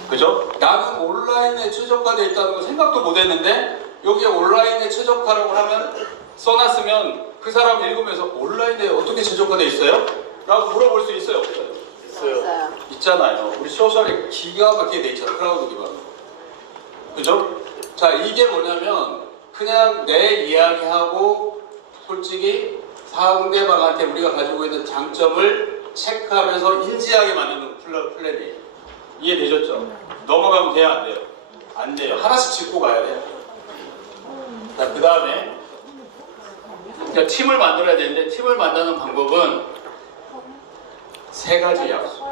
그죠? 나는 온라인에 최적화되어 있다는 거 생각도 못 했는데 여기에 온라인에 최적화라고 하면 써놨으면 그 사람 읽으면서 온라인에 어떻게 최적화되어 있어요? 라고 물어볼 수 있어요, 없어요? 있어요. 있잖아요. 우리 소셜에 기가 막히게 돼 있잖아요. 크라우드 기반. 그죠? 자, 이게 뭐냐면 그냥 내 이야기하고 솔직히 상대방한테 우리가 가지고 있는 장점을 체크하면서 인지하게 만드는 플랜이에요. 이해되셨죠? 넘어가면 돼요, 안 돼요? 안 돼요. 하나씩 짚고 가야 돼요. 자, 그 다음에 그러니까 팀을 만들어야 되는데 팀을 만드는 방법은 세 가지 약속.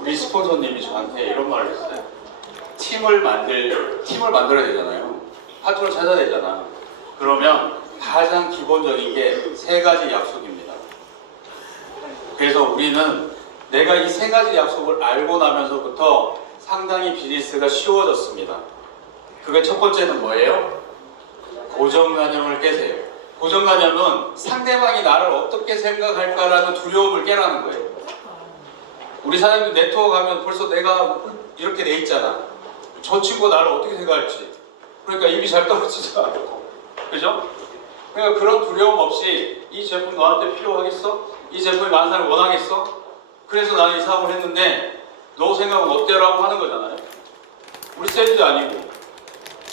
우리 스폰서님이 저한테 이런 말을 했어요. 팀을 만들어야 되잖아요. 파트너 찾아야 되잖아. 그러면 가장 기본적인 게 세 가지 약속입니다. 그래서 우리는 내가 이 세 가지 약속을 알고 나면서부터 상당히 비즈니스가 쉬워졌습니다. 그게 첫 번째는 뭐예요? 고정관념을 깨세요. 고정관념은 상대방이 나를 어떻게 생각할까라는 두려움을 깨라는 거예요. 우리 사장님 네트워크 하면 벌써 내가 이렇게 돼 있잖아. 저 친구가 나를 어떻게 생각할지. 그러니까 입이 잘 떨어지잖아. 그죠? 그러니까 그런 두려움 없이 이 제품 너한테 필요하겠어? 이 제품이 많은 사람이 원하겠어? 그래서 나는 이 사업을 했는데 너 생각은 어때라고 하는 거잖아요. 우리 세일즈 아니고.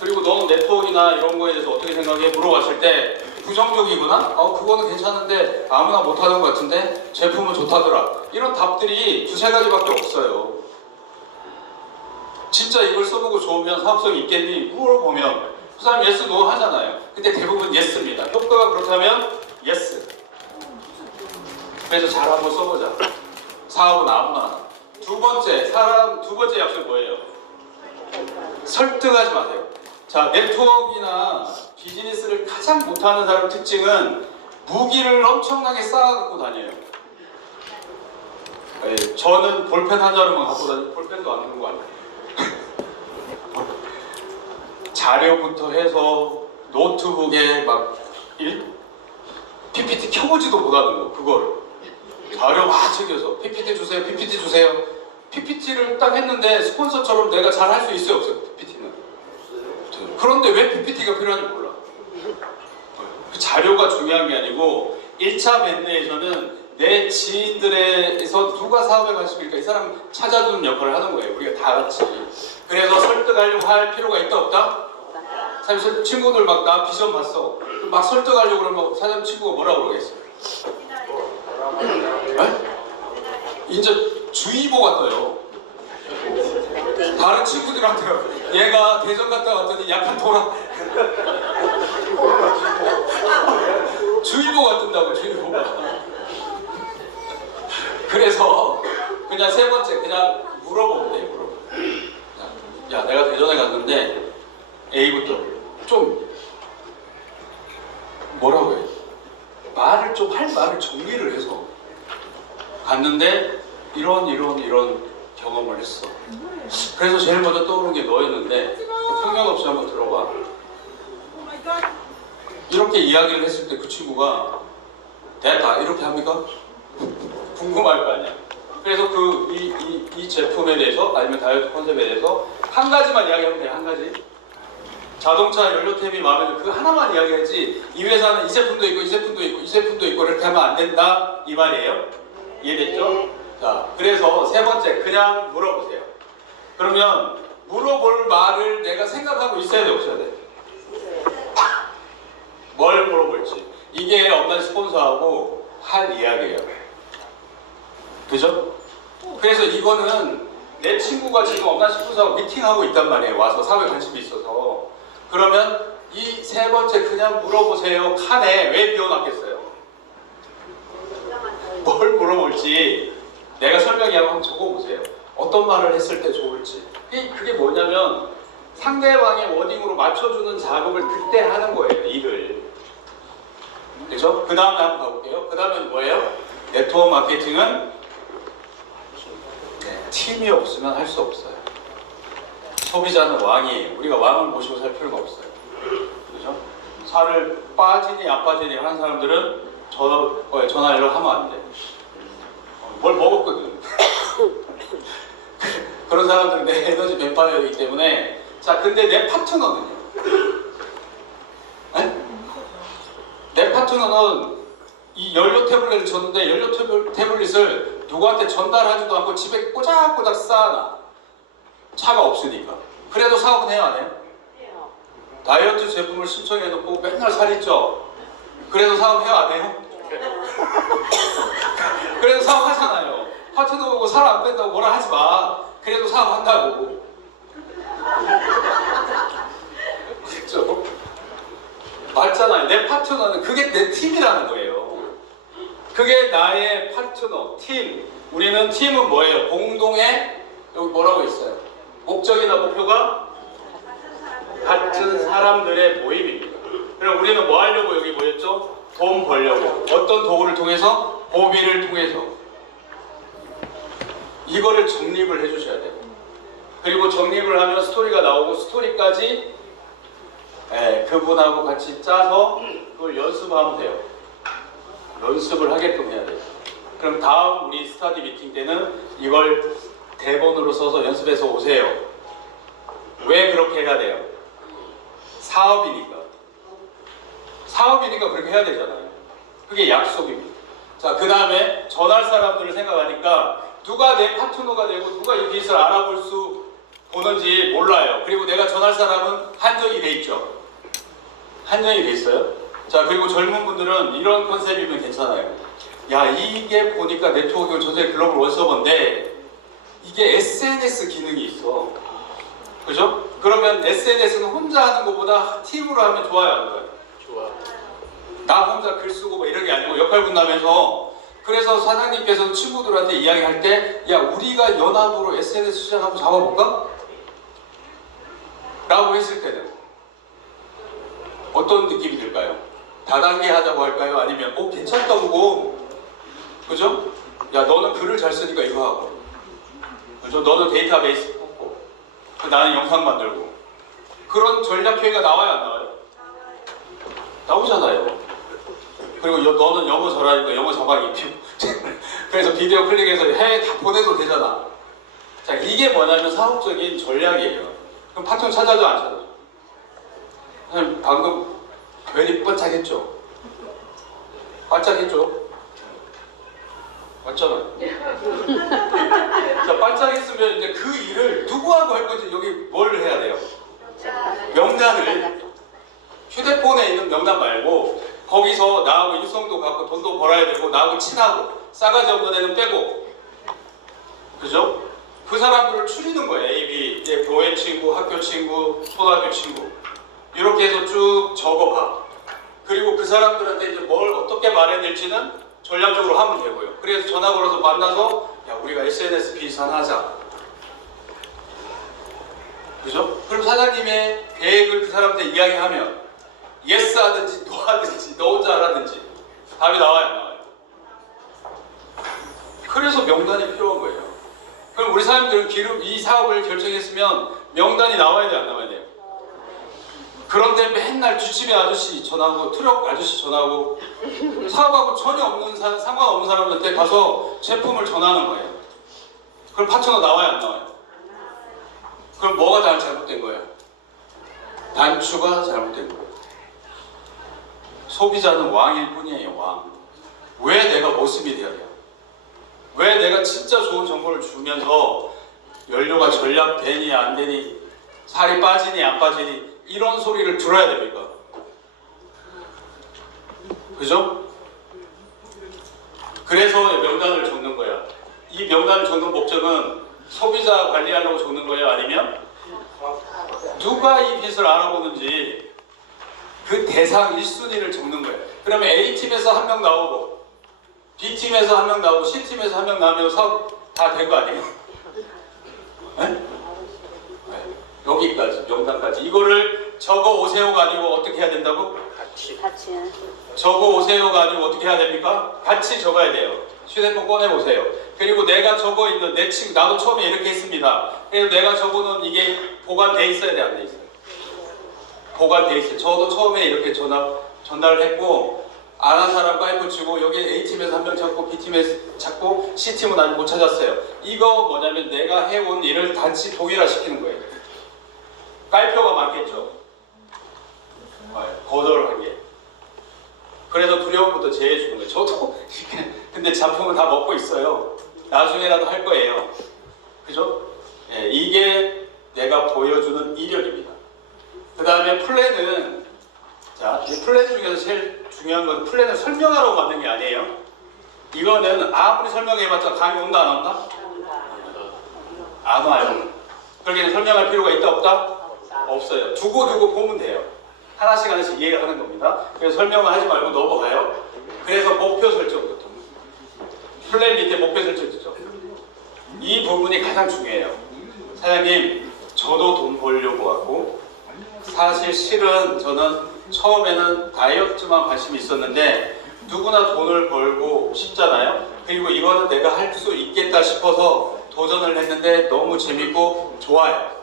그리고 너 네트워크나 이런 거에 대해서 어떻게 생각해? 물어봤을 때 부정적이구나? 그거는 괜찮은데 아무나 못하는 것 같은데 제품은 좋다더라. 이런 답들이 두세 가지밖에 없어요. 진짜 이걸 써보고 좋으면 사업성이 있겠니? 물어보면 그 사람 예스 노 하잖아요. 근데 대부분 예스입니다. 효과가 그렇다면 예스. 그래서 잘 한번 써보자. 사업은 아무나 하나. 두 번째 약속이 뭐예요? 설득하지 마세요. 자, 네트워크나 비즈니스를 가장 못하는 사람 특징은 무기를 엄청나게 쌓아갖고 다녀요. 저는 볼펜 한 자루만 갖고 다니고 볼펜도 안 들고 가요. 자료부터 해서 노트북에 막 PPT 켜보지도 못하는 거, 그거를 자료 막 챙겨서 PPT 주세요, PPT 주세요. PPT를 딱 했는데 스폰서처럼 내가 잘 할 수 있어요, 없어요? PPT는. 그런데 왜 PPT가 필요한지 몰라. 그 자료가 중요한 게 아니고 1차 밴드에서는 내 지인들에서 누가 사업에 관심이 있을까 이 사람 찾아주는 역할을 하는 거예요. 우리가 다 같이. 그래서 설득하려고 할 필요가 있다 없다? 사실 친구들 막 나 비전 봤어. 막 설득하려고 그러면 사장 친구가 뭐라고 그러겠어? 이제 주의보가 떠요. 다른 친구들한테 얘가 대전 갔다 왔더니 약간 돌아. 주의보가 뜬다고, 주의보가. 그래서 그냥 세 번째 그냥 물어보면 돼요. 물어보면. 야, 내가 대전에 갔는데 A부터 좀 뭐라고 해? 말을 좀 할 말을 정리를 해서 갔는데 이런 경험을 했어. 그래서 제일 먼저 떠오르는 게 너였는데 편견 없이 한번 들어봐. 이렇게 이야기를 했을 때 그 친구가 됐다 이렇게 합니까? 궁금할 거 아니야. 그래서 이 제품에 대해서 아니면 다이어트 컨셉에 대해서 한 가지만 이야기하면 돼요. 한 가지. 자동차 연료템이 마음에 들어 그 하나만 이야기하지 이 회사는 이 제품도 있고 이 제품도 있고 이 제품도 있고 이렇게 하면 안 된다 이 말이에요. 이해됐죠? 자, 그래서 세 번째 그냥 물어보세요. 그러면 물어볼 말을 내가 생각하고 있어야 돼 없어야 돼? 뭘 물어볼지. 이게 온라인 스폰서하고 할 이야기예요. 그죠? 그래서 이거는 내 친구가 지금 엄나 싶어서 미팅하고 있단 말이에요. 와서 사회 관심이 있어서. 그러면 이 세 번째 그냥 물어보세요 칸에 왜 비워놨겠어요? 뭘 물어볼지 내가 설명하고 한번 적어보세요. 어떤 말을 했을 때 좋을지. 그게 뭐냐면 상대방의 워딩으로 맞춰주는 작업을 그때 하는 거예요. 일을. 그죠? 그 다음에 한번 가볼게요. 그 다음엔 뭐예요? 네트워크 마케팅은 팀이 없으면 할 수 없어요. 소비자는 왕이에요. 우리가 왕을 모시고 살 필요가 없어요. 그죠? 살을 빠지니 안 빠지니 하는 사람들은 전화 연락하면 안 돼. 뭘 먹었거든. 그런 사람들은 내 에너지 뱀파이어이기 때문에. 자, 근데 내 파트너는요? 네? 내 파트너는 이 연료 태블릿을 줬는데 연료 태블릿을 누구한테 전달하지도 않고 집에 꼬작꼬작 쌓아놔. 차가 없으니까. 그래도 사업은 해야 안 해요? 다이어트 제품을 신청해놓고 맨날 살이 쪄. 그래도 사업 해야 안 해요? 그래도 사업하잖아요. 파트너 보고 살 안 뺀다고 뭐라 하지 마. 그래도 사업한다고. 그렇죠? 맞잖아요. 내 파트너는 그게 내 팀이라는 거예요. 그게 나의 파트너, 팀. 우리는 팀은 뭐예요? 공동의 여기 뭐라고 있어요? 목적이나 목표가 같은 사람들의 모임입니다. 그럼 우리는 뭐 하려고 여기 모였죠? 돈 벌려고. 어떤 도구를 통해서? 고비를 통해서. 이거를 정립을 해주셔야 돼요. 그리고 정립을 하면 스토리가 나오고 스토리까지 그분하고 같이 짜서 그걸 연습하면 돼요. 연습을 하게끔 해야 돼요. 그럼 다음 우리 스타디 미팅 때는 이걸 대본으로 써서 연습해서 오세요. 왜 그렇게 해야 돼요? 사업이니까. 사업이니까 그렇게 해야 되잖아요. 그게 약속입니다. 자, 그 다음에 전할 사람들을 생각하니까 누가 내 파트너가 되고 누가 이 기술을 알아볼 수 보는지 몰라요. 그리고 내가 전할 사람은 한정이 돼 있죠. 한정이 돼 있어요. 자, 그리고 젊은 분들은 이런 컨셉이면 괜찮아요. 야, 이게 보니까 네트워크 전체 글로벌 원서버인데 이게 SNS 기능이 있어. 그죠? 그러면 SNS는 혼자 하는 것보다 팀으로 하면 좋아요, 안 좋아요? 좋아. 나 혼자 글 쓰고 뭐 이런 게 아니고 역할 분담해서. 그래서 사장님께서 친구들한테 이야기할 때, 야, 우리가 연합으로 SNS 시장 한번 잡아볼까? 라고 했을 때는 어떤 느낌이 들까요? 다단계 하자고 할까요? 아니면 괜찮다고. 그죠? 야, 너는 글을 잘 쓰니까 이거 하고, 그죠? 너는 데이터베이스 뽑고, 나는 영상 만들고. 그런 전략 회의가 나와요, 안 나와요? 나오잖아요. 그리고 너는 영어 잘하니까 영어 자막 입히고. 그래서 비디오 클릭해서 해외 다 보내도 되잖아. 자, 이게 뭐냐면 사업적인 전략이에요. 그럼 파트너 찾아줘, 안 찾아줘? 선생님, 방금 괜히 반짝했죠? 반짝했죠? 맞잖아요. 자, 반짝했으면 이제 그 일을 누구하고 할 건지 여기 뭘 해야 돼요? 명단을. 휴대폰에 있는 명단 말고 거기서 나하고 일성도 갖고 돈도 벌어야 되고 나하고 친하고 싸가지 없는 애는 빼고. 그죠? 그 사람들을 추리는 거예요. A, B, 이제 교회 친구, 학교 친구, 초등학교 친구. 이렇게 해서 쭉 적어봐. 그리고 그 사람들한테 이제 뭘 어떻게 말해야 될지는 전략적으로 하면 되고요. 그래서 전화 걸어서 만나서 야, 우리가 SNS 비산하자. 그죠? 그럼 사장님의 계획을 그 사람한테 이야기하면 예스 하든지 노 하든지 너 혼자 하라든지 답이 나와요, 안 나와요? 그래서 명단이 필요한 거예요. 그럼 우리 사람들은 이 사업을 결정했으면 명단이 나와야 돼, 안 나와야 돼요? 그런데 맨날 주치미 아저씨 전화하고 트럭 아저씨 전화하고 사업하고 전혀 없는 상관없는 사람한테 가서 제품을 전하는 거예요. 그럼 파트너 나와요, 안 나와요? 그럼 뭐가 잘못된 거예요? 단추가 잘못된 거예요. 소비자는 왕일 뿐이에요, 왕. 왜 내가 모습이 돼야 돼요? 왜 내가 진짜 좋은 정보를 주면서 연료가 전략되니 안 되니 살이 빠지니 안 빠지니 이런 소리를 들어야 됩니까? 그죠? 그래서 명단을 적는 거야. 이 명단을 적는 목적은 소비자 관리하려고 적는 거예요? 아니면 누가 이 빚을 알아보는지 그 대상 1순위를 적는 거예요. 그러면 A팀에서 한 명 나오고 B팀에서 한 명 나오고 C팀에서 한 명 나오면 사업 다 된 거 아니에요? 네? 네. 여기까지 명단까지 이거를 적어 오세요가 아니고 어떻게 해야 된다고? 같이. 적어 오세요가 아니고 어떻게 해야 됩니까? 같이 적어야 돼요. 휴대폰 꺼내보세요. 그리고 내가 적어 있는 내 친구, 나도 처음에 이렇게 했습니다. 그래서 내가 적어놓은 이게 보관돼 있어야 돼, 안 돼 있어요? 보관돼 있어요. 저도 처음에 이렇게 전달을 했고 안 한 사람 깔고 치고 여기 A팀에서 한 명 찾고 B팀에서 찾고 C팀은 아직 못 찾았어요. 이거 뭐냐면 내가 해온 일을 단지 동일화시키는 거예요. 깔표가 많겠죠. 거절한 게. 그래서 두려움부터 제해주는 거예요. 저도 근데 작품은 다 먹고 있어요. 나중에라도 할 거예요. 그죠? 예, 이게 내가 보여주는 이력입니다. 그 다음에 플랜은 자, 이 플랜 중에서 제일 중요한 건 플랜을 설명하라고 만든 게 아니에요. 이거는 아무리 설명해봤자 감이 온다 안 온다? 안 와요. 그러기에는 설명할 필요가 있다 없다? 없어요. 두고두고 보면 돼요. 하나씩 하나씩 이해하는 겁니다. 그래서 설명을 하지 말고 넘어가요. 그래서 목표 설정부터. 플랜 밑에 목표 설정 있죠. 이 부분이 가장 중요해요. 사장님, 저도 돈 벌려고 왔고 사실 실은 저는 처음에는 다이어트만 관심이 있었는데 누구나 돈을 벌고 싶잖아요. 그리고 이거는 내가 할 수 있겠다 싶어서 도전을 했는데 너무 재밌고 좋아요.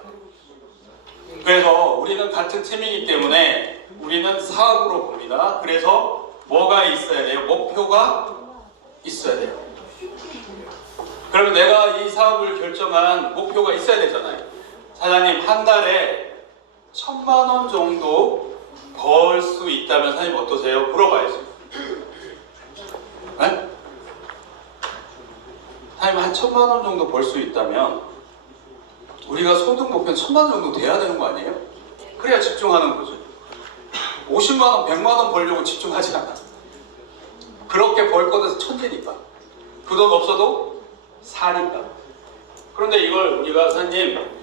그래서 우리는 같은 팀이기 때문에 우리는 사업으로 봅니다. 그래서 뭐가 있어야 돼요? 목표가 있어야 돼요. 그러면 내가 이 사업을 결정한 목표가 있어야 되잖아요. 사장님, 한 달에 1,000만 원 정도 벌 수 있다면 사장님 어떠세요? 물어봐야지. 네? 사장님 한 1,000만 원 정도 벌 수 있다면 우리가 소득 목표는 1,000만 원 정도 돼야 되는 거 아니에요? 그래야 집중하는 거죠. 50만 원, 100만 원 벌려고 집중하지 않아. 그렇게 벌 거는 천재니까. 그 돈 없어도 사니까. 그런데 이걸 우리가 사장님,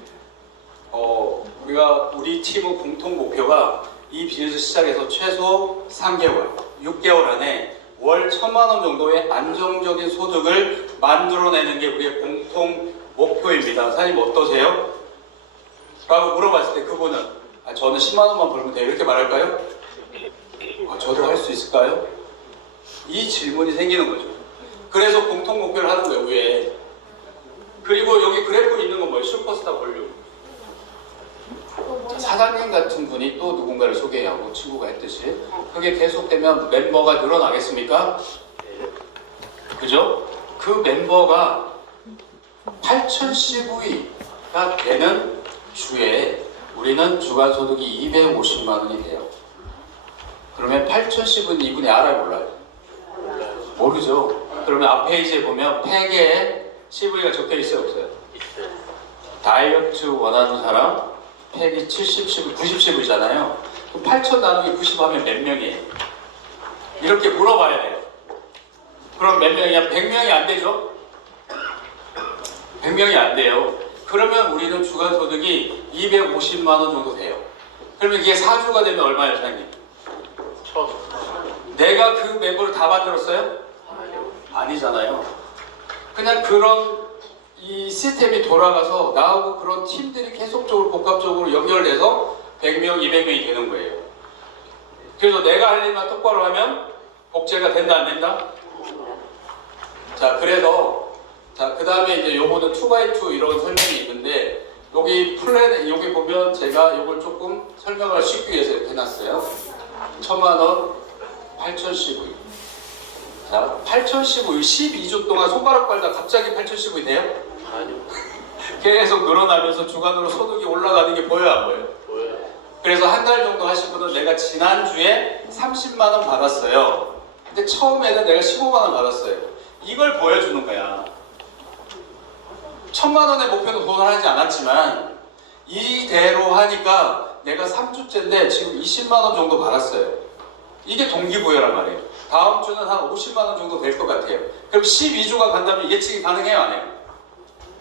우리 팀의 공통 목표가 이 비즈니스 시작해서 최소 3개월, 6개월 안에 월 1,000만 원 정도의 안정적인 소득을 만들어내는 게 우리의 공통 목표입니다. 사장님 어떠세요? 라고 물어봤을 때 그분은 저는 10만 원만 벌면 돼요. 이렇게 말할까요? 저도 할 수 있을까요? 이 질문이 생기는 거죠. 그래서 공통 목표를 하는 거예요, 위에. 그리고 여기 그래프 있는 건 뭐예요? 슈퍼스타 볼륨. 사장님 같은 분이 또 누군가를 소개하고 친구가 했듯이 그게 계속되면 멤버가 늘어나겠습니까? 그죠? 그 멤버가 8,000CV가 되는 주에 우리는 주간 소득이 250만 원이 돼요. 그러면 8,000CV는 이분이 알아요, 몰라요? 모르죠. 그러면 앞 페이지에 보면 팩에 CV가 적혀 있어요, 없어요? 다이어트 원하는 사람 팩이 70CV, 90CV잖아요. 그럼 8,000 나누기 90 하면 몇 명이에요? 이렇게 물어봐야 돼요. 그럼 몇 명이냐? 100명이 안 되죠? 100명이 안 돼요. 그러면 우리는 주간 소득이 250만 원 정도 돼요. 그러면 이게 4주가 되면 얼마예요, 사장님? 1,000. 내가 그 멤버를 다 만들었어요? 아니잖아요. 그냥 그런 이 시스템이 돌아가서 나하고 그런 팀들이 계속적으로 복합적으로 연결돼서 100명, 200명이 되는 거예요. 그래서 내가 할 일만 똑바로 하면 복제가 된다, 안 된다? 자, 그래서 그 다음에 이제 요거는 2x2 이런 설명이 있는데 여기 플랜, 여기 보면 제가 요걸 조금 설명을 쉽기 위해서 이렇게 해놨어요. 1,000만 원, 8,000CV. 자, 8,0CV 12주 동안 손가락 빨다 갑자기 8,0CV 돼요? 아니요. 계속 늘어나면서 주간으로 소득이 올라가는 게 보여요, 안 보여요? 보여요. 그래서 한 달 정도 하신 분은 내가 지난주에 30만 원 받았어요. 근데 처음에는 내가 15만 원 받았어요. 이걸 보여주는 거야. 1,000만 원의 목표는 도달하지 않았지만 이대로 하니까 내가 3주째인데 지금 20만 원 정도 받았어요. 이게 동기부여란 말이에요. 다음 주는 한 50만 원 정도 될 것 같아요. 그럼 12주가 간다면 예측이 가능해요, 안 해요?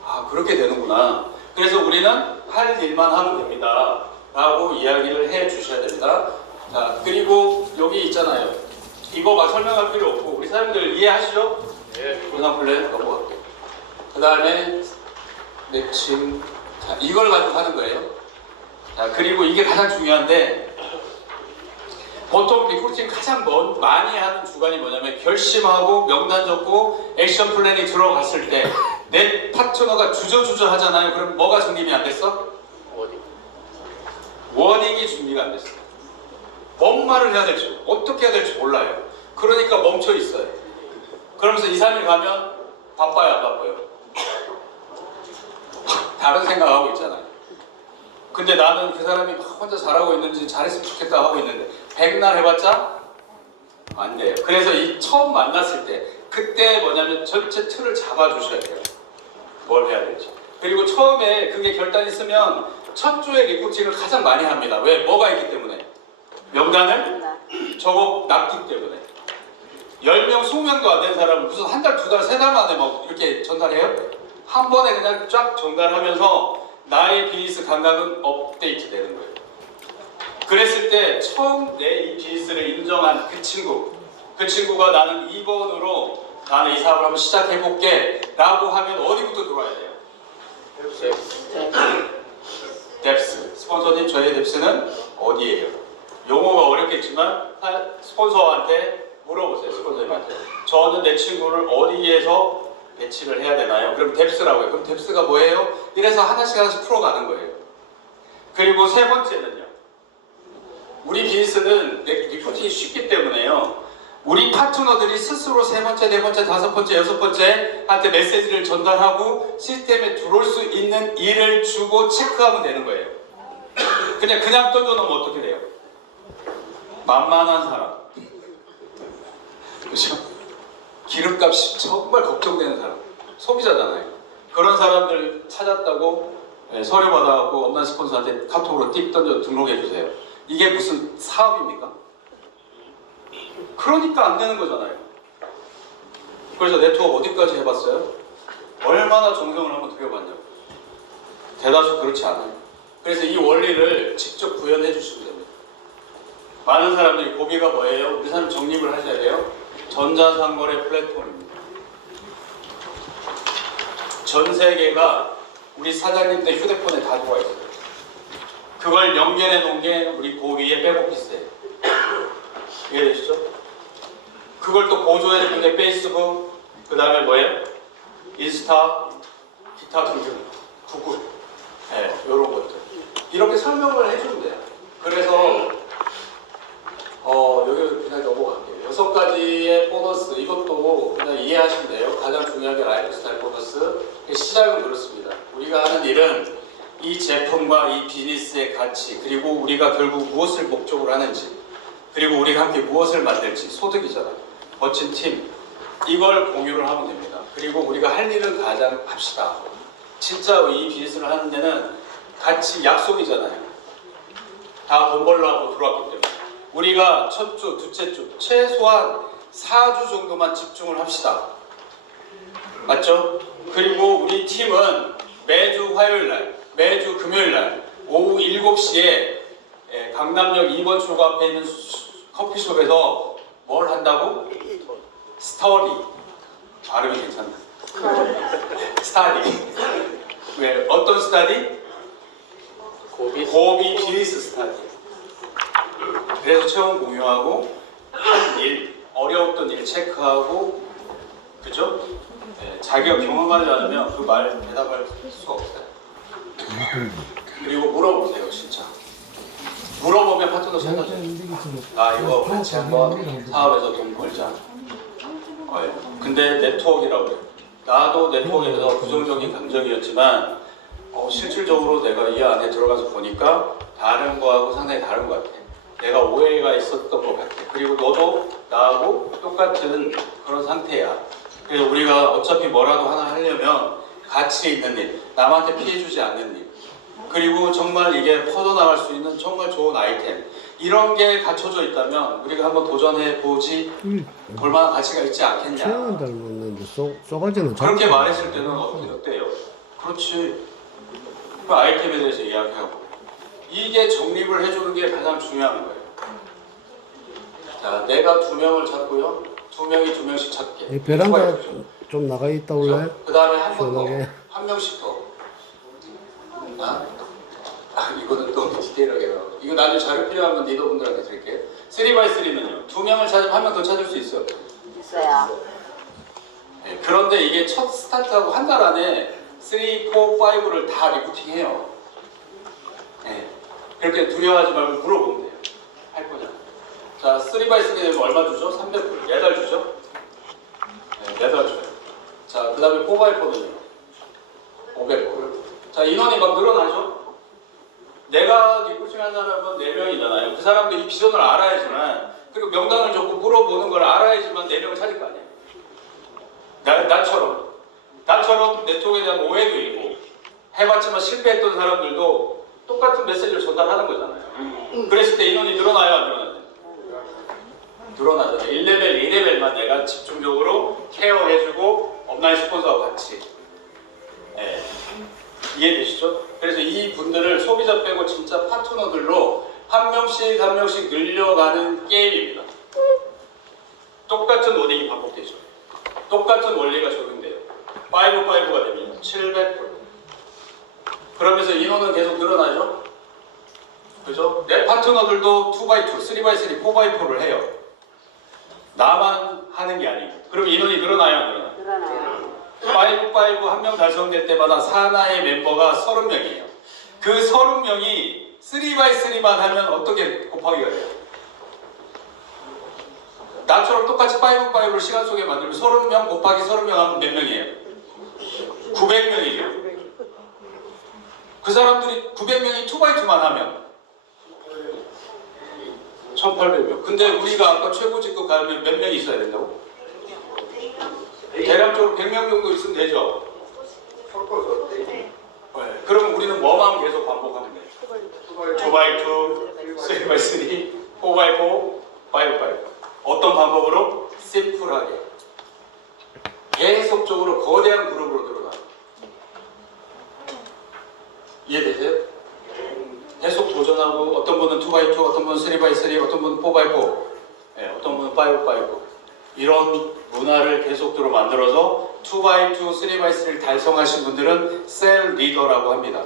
아, 그렇게 되는구나. 그래서 우리는 할 일만 하면 됩니다 라고 이야기를 해 주셔야 됩니다. 자, 그리고 여기 있잖아요. 이거 막 설명할 필요 없고 우리 사람들 이해하시죠? 예. 분산 플랜 넘어갈게요. 그 다음에 매칭. 자, 이걸 가지고 하는 거예요. 자, 그리고 이게 가장 중요한데 보통 리크루팅 가장 많이 하는 주관이 뭐냐면 결심하고 명단 적고 액션 플랜이 들어갔을 때 내 파트너가 주저주저 하잖아요. 그럼 뭐가 정립이 안 됐어? 어디? 원익이 준비가 안 됐어. 뭔 말을 해야 될지 어떻게 해야 될지 몰라요. 그러니까 멈춰 있어요. 그러면서 2, 3일 가면 바빠요, 안 바빠요? 다른 생각하고 있잖아요. 근데 나는 그 사람이 막 혼자 잘하고 있는지 잘했으면 좋겠다 하고 있는데 백날 해봤자 안 돼요. 그래서 이 처음 만났을 때 그때 뭐냐면 전체 틀을 잡아주셔야 돼요. 뭘 해야 될지. 그리고 처음에 그게 결단이 있으면 첫 주에 리크루팅을 가장 많이 합니다. 왜? 뭐가 있기 때문에? 명단을 적어 놨기 때문에. 10명, 20명도 안 된 사람은 무슨 한 달, 두 달, 세 달 만에 막 이렇게 전달해요? 한 번에 그냥 쫙 전달하면서 나의 비즈니스 감각은 업데이트 되는 거예요. 그랬을 때 처음 내 이 비즈니스를 인정한 그 친구가 나는 2번으로 나는 이 사업을 한번 시작해볼게 라고 하면 어디부터 들어와야 돼요? 뎁스. 스폰서님, 저의 뎁스는 어디예요? 용어가 어렵겠지만 스폰서한테 물어보세요. 스폰서님한테. 저는 내 친구를 어디에서 배치를 해야 되나요? 그럼 뎁스라고 해요. 그럼 뎁스가 뭐예요? 이래서 하나씩 풀어가는 거예요. 그리고 세 번째는요. 우리 비즈니스는 리크루팅이 쉽기 때문에요. 우리 파트너들이 스스로 세 번째, 네 번째, 다섯 번째, 여섯 번째 한테 메시지를 전달하고 시스템에 들어올 수 있는 일을 주고 체크하면 되는 거예요. 그냥 던져놓으면 어떻게 돼요? 만만한 사람. 그렇죠? 기름값이 정말 걱정되는 사람. 소비자잖아요. 그런 사람들 찾았다고 서류 받아갖고 온라인 스폰서한테 카톡으로 띡 던져 등록해주세요. 이게 무슨 사업입니까? 그러니까 안 되는 거잖아요. 그래서 네트워크 어디까지 해봤어요? 얼마나 정성을 한번 들여봤냐고. 대다수 그렇지 않아요. 그래서 이 원리를 직접 구현해 주시면 됩니다. 많은 사람들이 고비가 뭐예요? 우리 사람 정립을 하셔야 돼요. 전자상거래 플랫폼입니다. 전 세계가 우리 사장님들 휴대폰에 다 들어와 있어요. 그걸 연결해 놓은 게 우리 고위의 백오피스예요. 이해되시죠? 그걸 또 보조해 주는 게 페이스북, 그 다음에 뭐예요? 인스타, 기타 등등, 구글, 네, 이런 것들. 이렇게 설명을 해주면 돼요. 그래서 여기 그냥 넘어갈게요. 6가지의 보너스, 이것도 그냥 이해하시면 돼요. 가장 중요한 게 라이프 스타일 보너스. 시작은 그렇습니다. 우리가 하는 일은 이 제품과 이 비즈니스의 가치, 그리고 우리가 결국 무엇을 목적으로 하는지, 그리고 우리가 함께 무엇을 만들지, 소득이잖아요. 멋진 팀, 이걸 공유를 하면 됩니다. 그리고 우리가 할 일은 가장 합시다. 진짜 이 비즈니스를 하는 데는 같이 약속이잖아요. 다 돈 벌려고 들어왔기 때문에 우리가 첫 주, 둘째 주 최소한 4주 정도만 집중을 합시다. 맞죠? 그리고 우리 팀은 매주 화요일날, 매주 금요일날 오후 7시에 강남역 2번 출구 앞에 있는 커피숍에서 뭘 한다고? 스터디. 발음이 괜찮나? 스터디. 왜? 어떤 스터디? 고비 비즈니스 스터디. 그래서 체험 공유하고 한 일, 어려웠던 일 체크하고, 그죠? 자기가 경험하지 않으면 그 말 대답할 수가 없어요. 그리고 물어보세요, 진짜. 물어보면 파트너 생각해요. 아, 이거 같이 한번 사업에서 돈 벌자. 근데 네트워크라고 해요. 나도 네트워크에서 부정적인 감정이었지만 실질적으로 내가 이 안에 들어가서 보니까 다른 거하고 상당히 다른 것 같아. 내가 오해가 있었던 것 같아. 그리고 너도 나하고 똑같은 그런 상태야. 그래서 우리가 어차피 뭐라도 하나 하려면 가치 있는 일, 남한테 피해 주지 않는 일, 그리고 정말 이게 퍼져나갈 수 있는 정말 좋은 아이템, 이런 게 갖춰져 있다면 우리가 한번 도전해 보지 얼마나 가치가 있지 않겠냐. 체형은 닮았는데 쏘가지는 그렇게 말했을 때는 어때요? 그렇지. 그 아이템에 대해서 이야기하고 이게 정립을 해주는 게 가장 중요한 거예요. 자, 내가 2명을 찾고요. 2명이 2명씩 찾게. 이 베란다 좀 나가 있다 올래? 그 다음에 한 번 더, 시원하게. 한 명씩 더. 이거는 너무 디테일하게 나와. 이거 나중에 자료 필요하면 리더분들한테 드릴게요. 3x3는요. 2명을 찾으면 한 명 더 찾을 수 있어요. 있어요. 네, 그런데 이게 첫 스타트하고 한 달 안에 3, 4, 5를 다 리프팅해요. 네, 그렇게 두려워하지 말고 물어보면 돼요. 할 거냐. 자, 3x3 되면 얼마 주죠? 300불. 매달 주죠? 네, 매달 줘요. 자, 그 다음에 4x4는요? 500불. 자, 인원이 막 늘어나죠? 내가 리프팅한 사람은 4명이잖아요. 그 사람들이 비전을 알아야지만, 그리고 명단을 적고 물어보는 걸 알아야지만 4명을 찾을 거 아니에요. 나처럼 네트워크에 대한 오해도 있고, 해봤지만 실패했던 사람들도 똑같은 메시지를 전달하는 거잖아요. 그랬을 때 인원이 늘어나요, 안 늘어나요? 늘어나잖아요. 1레벨, 2레벨만 내가 집중적으로 케어해주고, 업라인 스폰서와 같이. 네. 이해되시죠? 그래서 이 분들을 소비자 빼고 진짜 파트너들로 한 명씩 늘려가는 게임입니다. 똑같은 로딩이 반복되죠. 똑같은 원리가 적용돼요. 5-5가 되면 700불. 그러면서 인원은 계속 늘어나죠? 그죠? 내 파트너들도 2x2, 3x3, 4x4를 해요. 나만 하는 게 아니고. 그럼 인원이 늘어나요, 안 늘어나요? 늘어나요. 5-5 한 명 달성될 때마다 사나의 멤버가 30명이에요. 그 30명이 3x3만 하면 어떻게 곱하기가 돼요? 나처럼 똑같이 5-5를 시간 속에 만들면 30명 곱하기 30명 하면 몇 명이에요? 900명이죠. 그 사람들이 900명이 2x2만 하면 1800명. 근데 우리가 아까 최고 직급 가면 몇 명이 있어야 된다고? 대략적으로 100명 정도 있으면 되죠? 네. 그러면 우리는 뭐만 계속 반복하면 돼요? 2x2, 3x3, 4x4, 5x5. 어떤 방법으로? 심플하게. 계속적으로 거대한 그룹으로 늘어나요. 이해되세요? 계속 도전하고 어떤 분은 2x2, 어떤 분은 3x3, 어떤 분은 4x4, 네, 어떤 분은 5x5. 이런 문화를 계속적으로 만들어서 2x2, 3x3를 달성하신 분들은 셀 리더라고 합니다.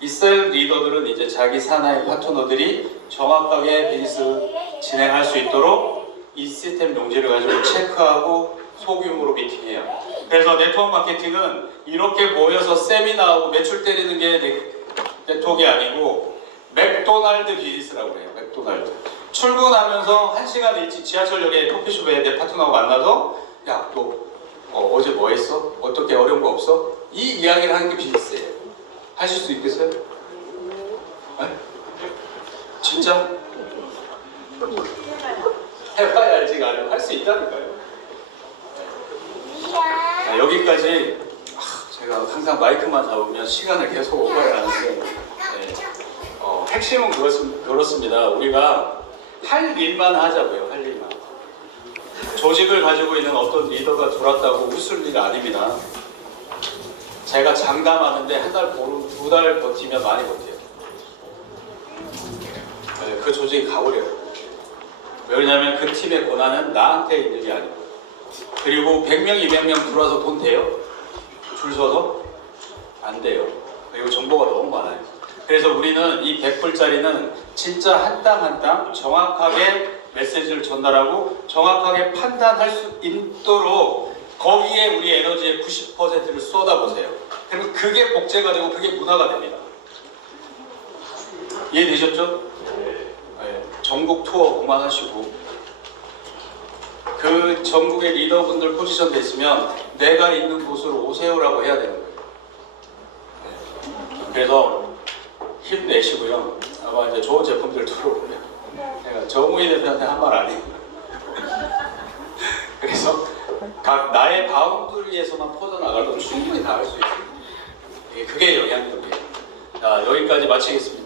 이 셀 리더들은 이제 자기 산하의 파트너들이 정확하게 비즈니스 진행할 수 있도록 이 시스템 용지를 가지고 체크하고 소규모로 미팅해요. 그래서 네트워크 마케팅은 이렇게 모여서 세미나하고 매출 때리는 게 네트워크가 아니고 맥도날드 비즈니스라고 해요. 맥도날드. 출근하면서 1시간 일찍 지하철역에 커피숍에 내 파트너하고 만나서 야, 너 어제 뭐 했어? 어떻게 어려운 거 없어? 이 이야기를 하는 게 비즈니스예요. 하실 수 있겠어요? 네? 진짜? 해봐야 알지가 않아요. 할 수 있다니까요. 자, 여기까지 제가 항상 마이크만 잡으면 시간을 계속 오버를 하는데 핵심은 그렇습니다. 우리가 할 일만 하자고요. 할 일만. 조직을 가지고 있는 어떤 리더가 돌았다고 웃을 일 아닙니다. 제가 장담하는데 한 달, 2달 버티면 많이 버텨요. 네, 그 조직이 가버려요. 왜냐하면 그 팀의 권한은 나한테 있는 게 아니고. 그리고 100명, 200명 들어와서 돈 돼요? 줄 서서? 안 돼요. 그리고 정보가 너무 많아요. 그래서 우리는 이 100불짜리는 진짜 한 땅 한 땅 정확하게 메시지를 전달하고 정확하게 판단할 수 있도록 거기에 우리 에너지의 90%를 쏟아보세요. 그러면 그게 복제가 되고 그게 문화가 됩니다. 이해되셨죠? 네. 전국 투어 그만하시고 그 전국의 리더분들 포지션 됐으면 내가 있는 곳으로 오세요라고 해야 되는 거예요. 네. 그래서 힘내시고요. 아마 이제 좋은 제품들 들어오면 제가 정우희 대표한테 한 말 아니에요. 그래서 각 나의 바운드리에서만 퍼져나가도 충분히 다 할 수 있습니다. 그게 영향력이에요. 자, 여기까지 마치겠습니다.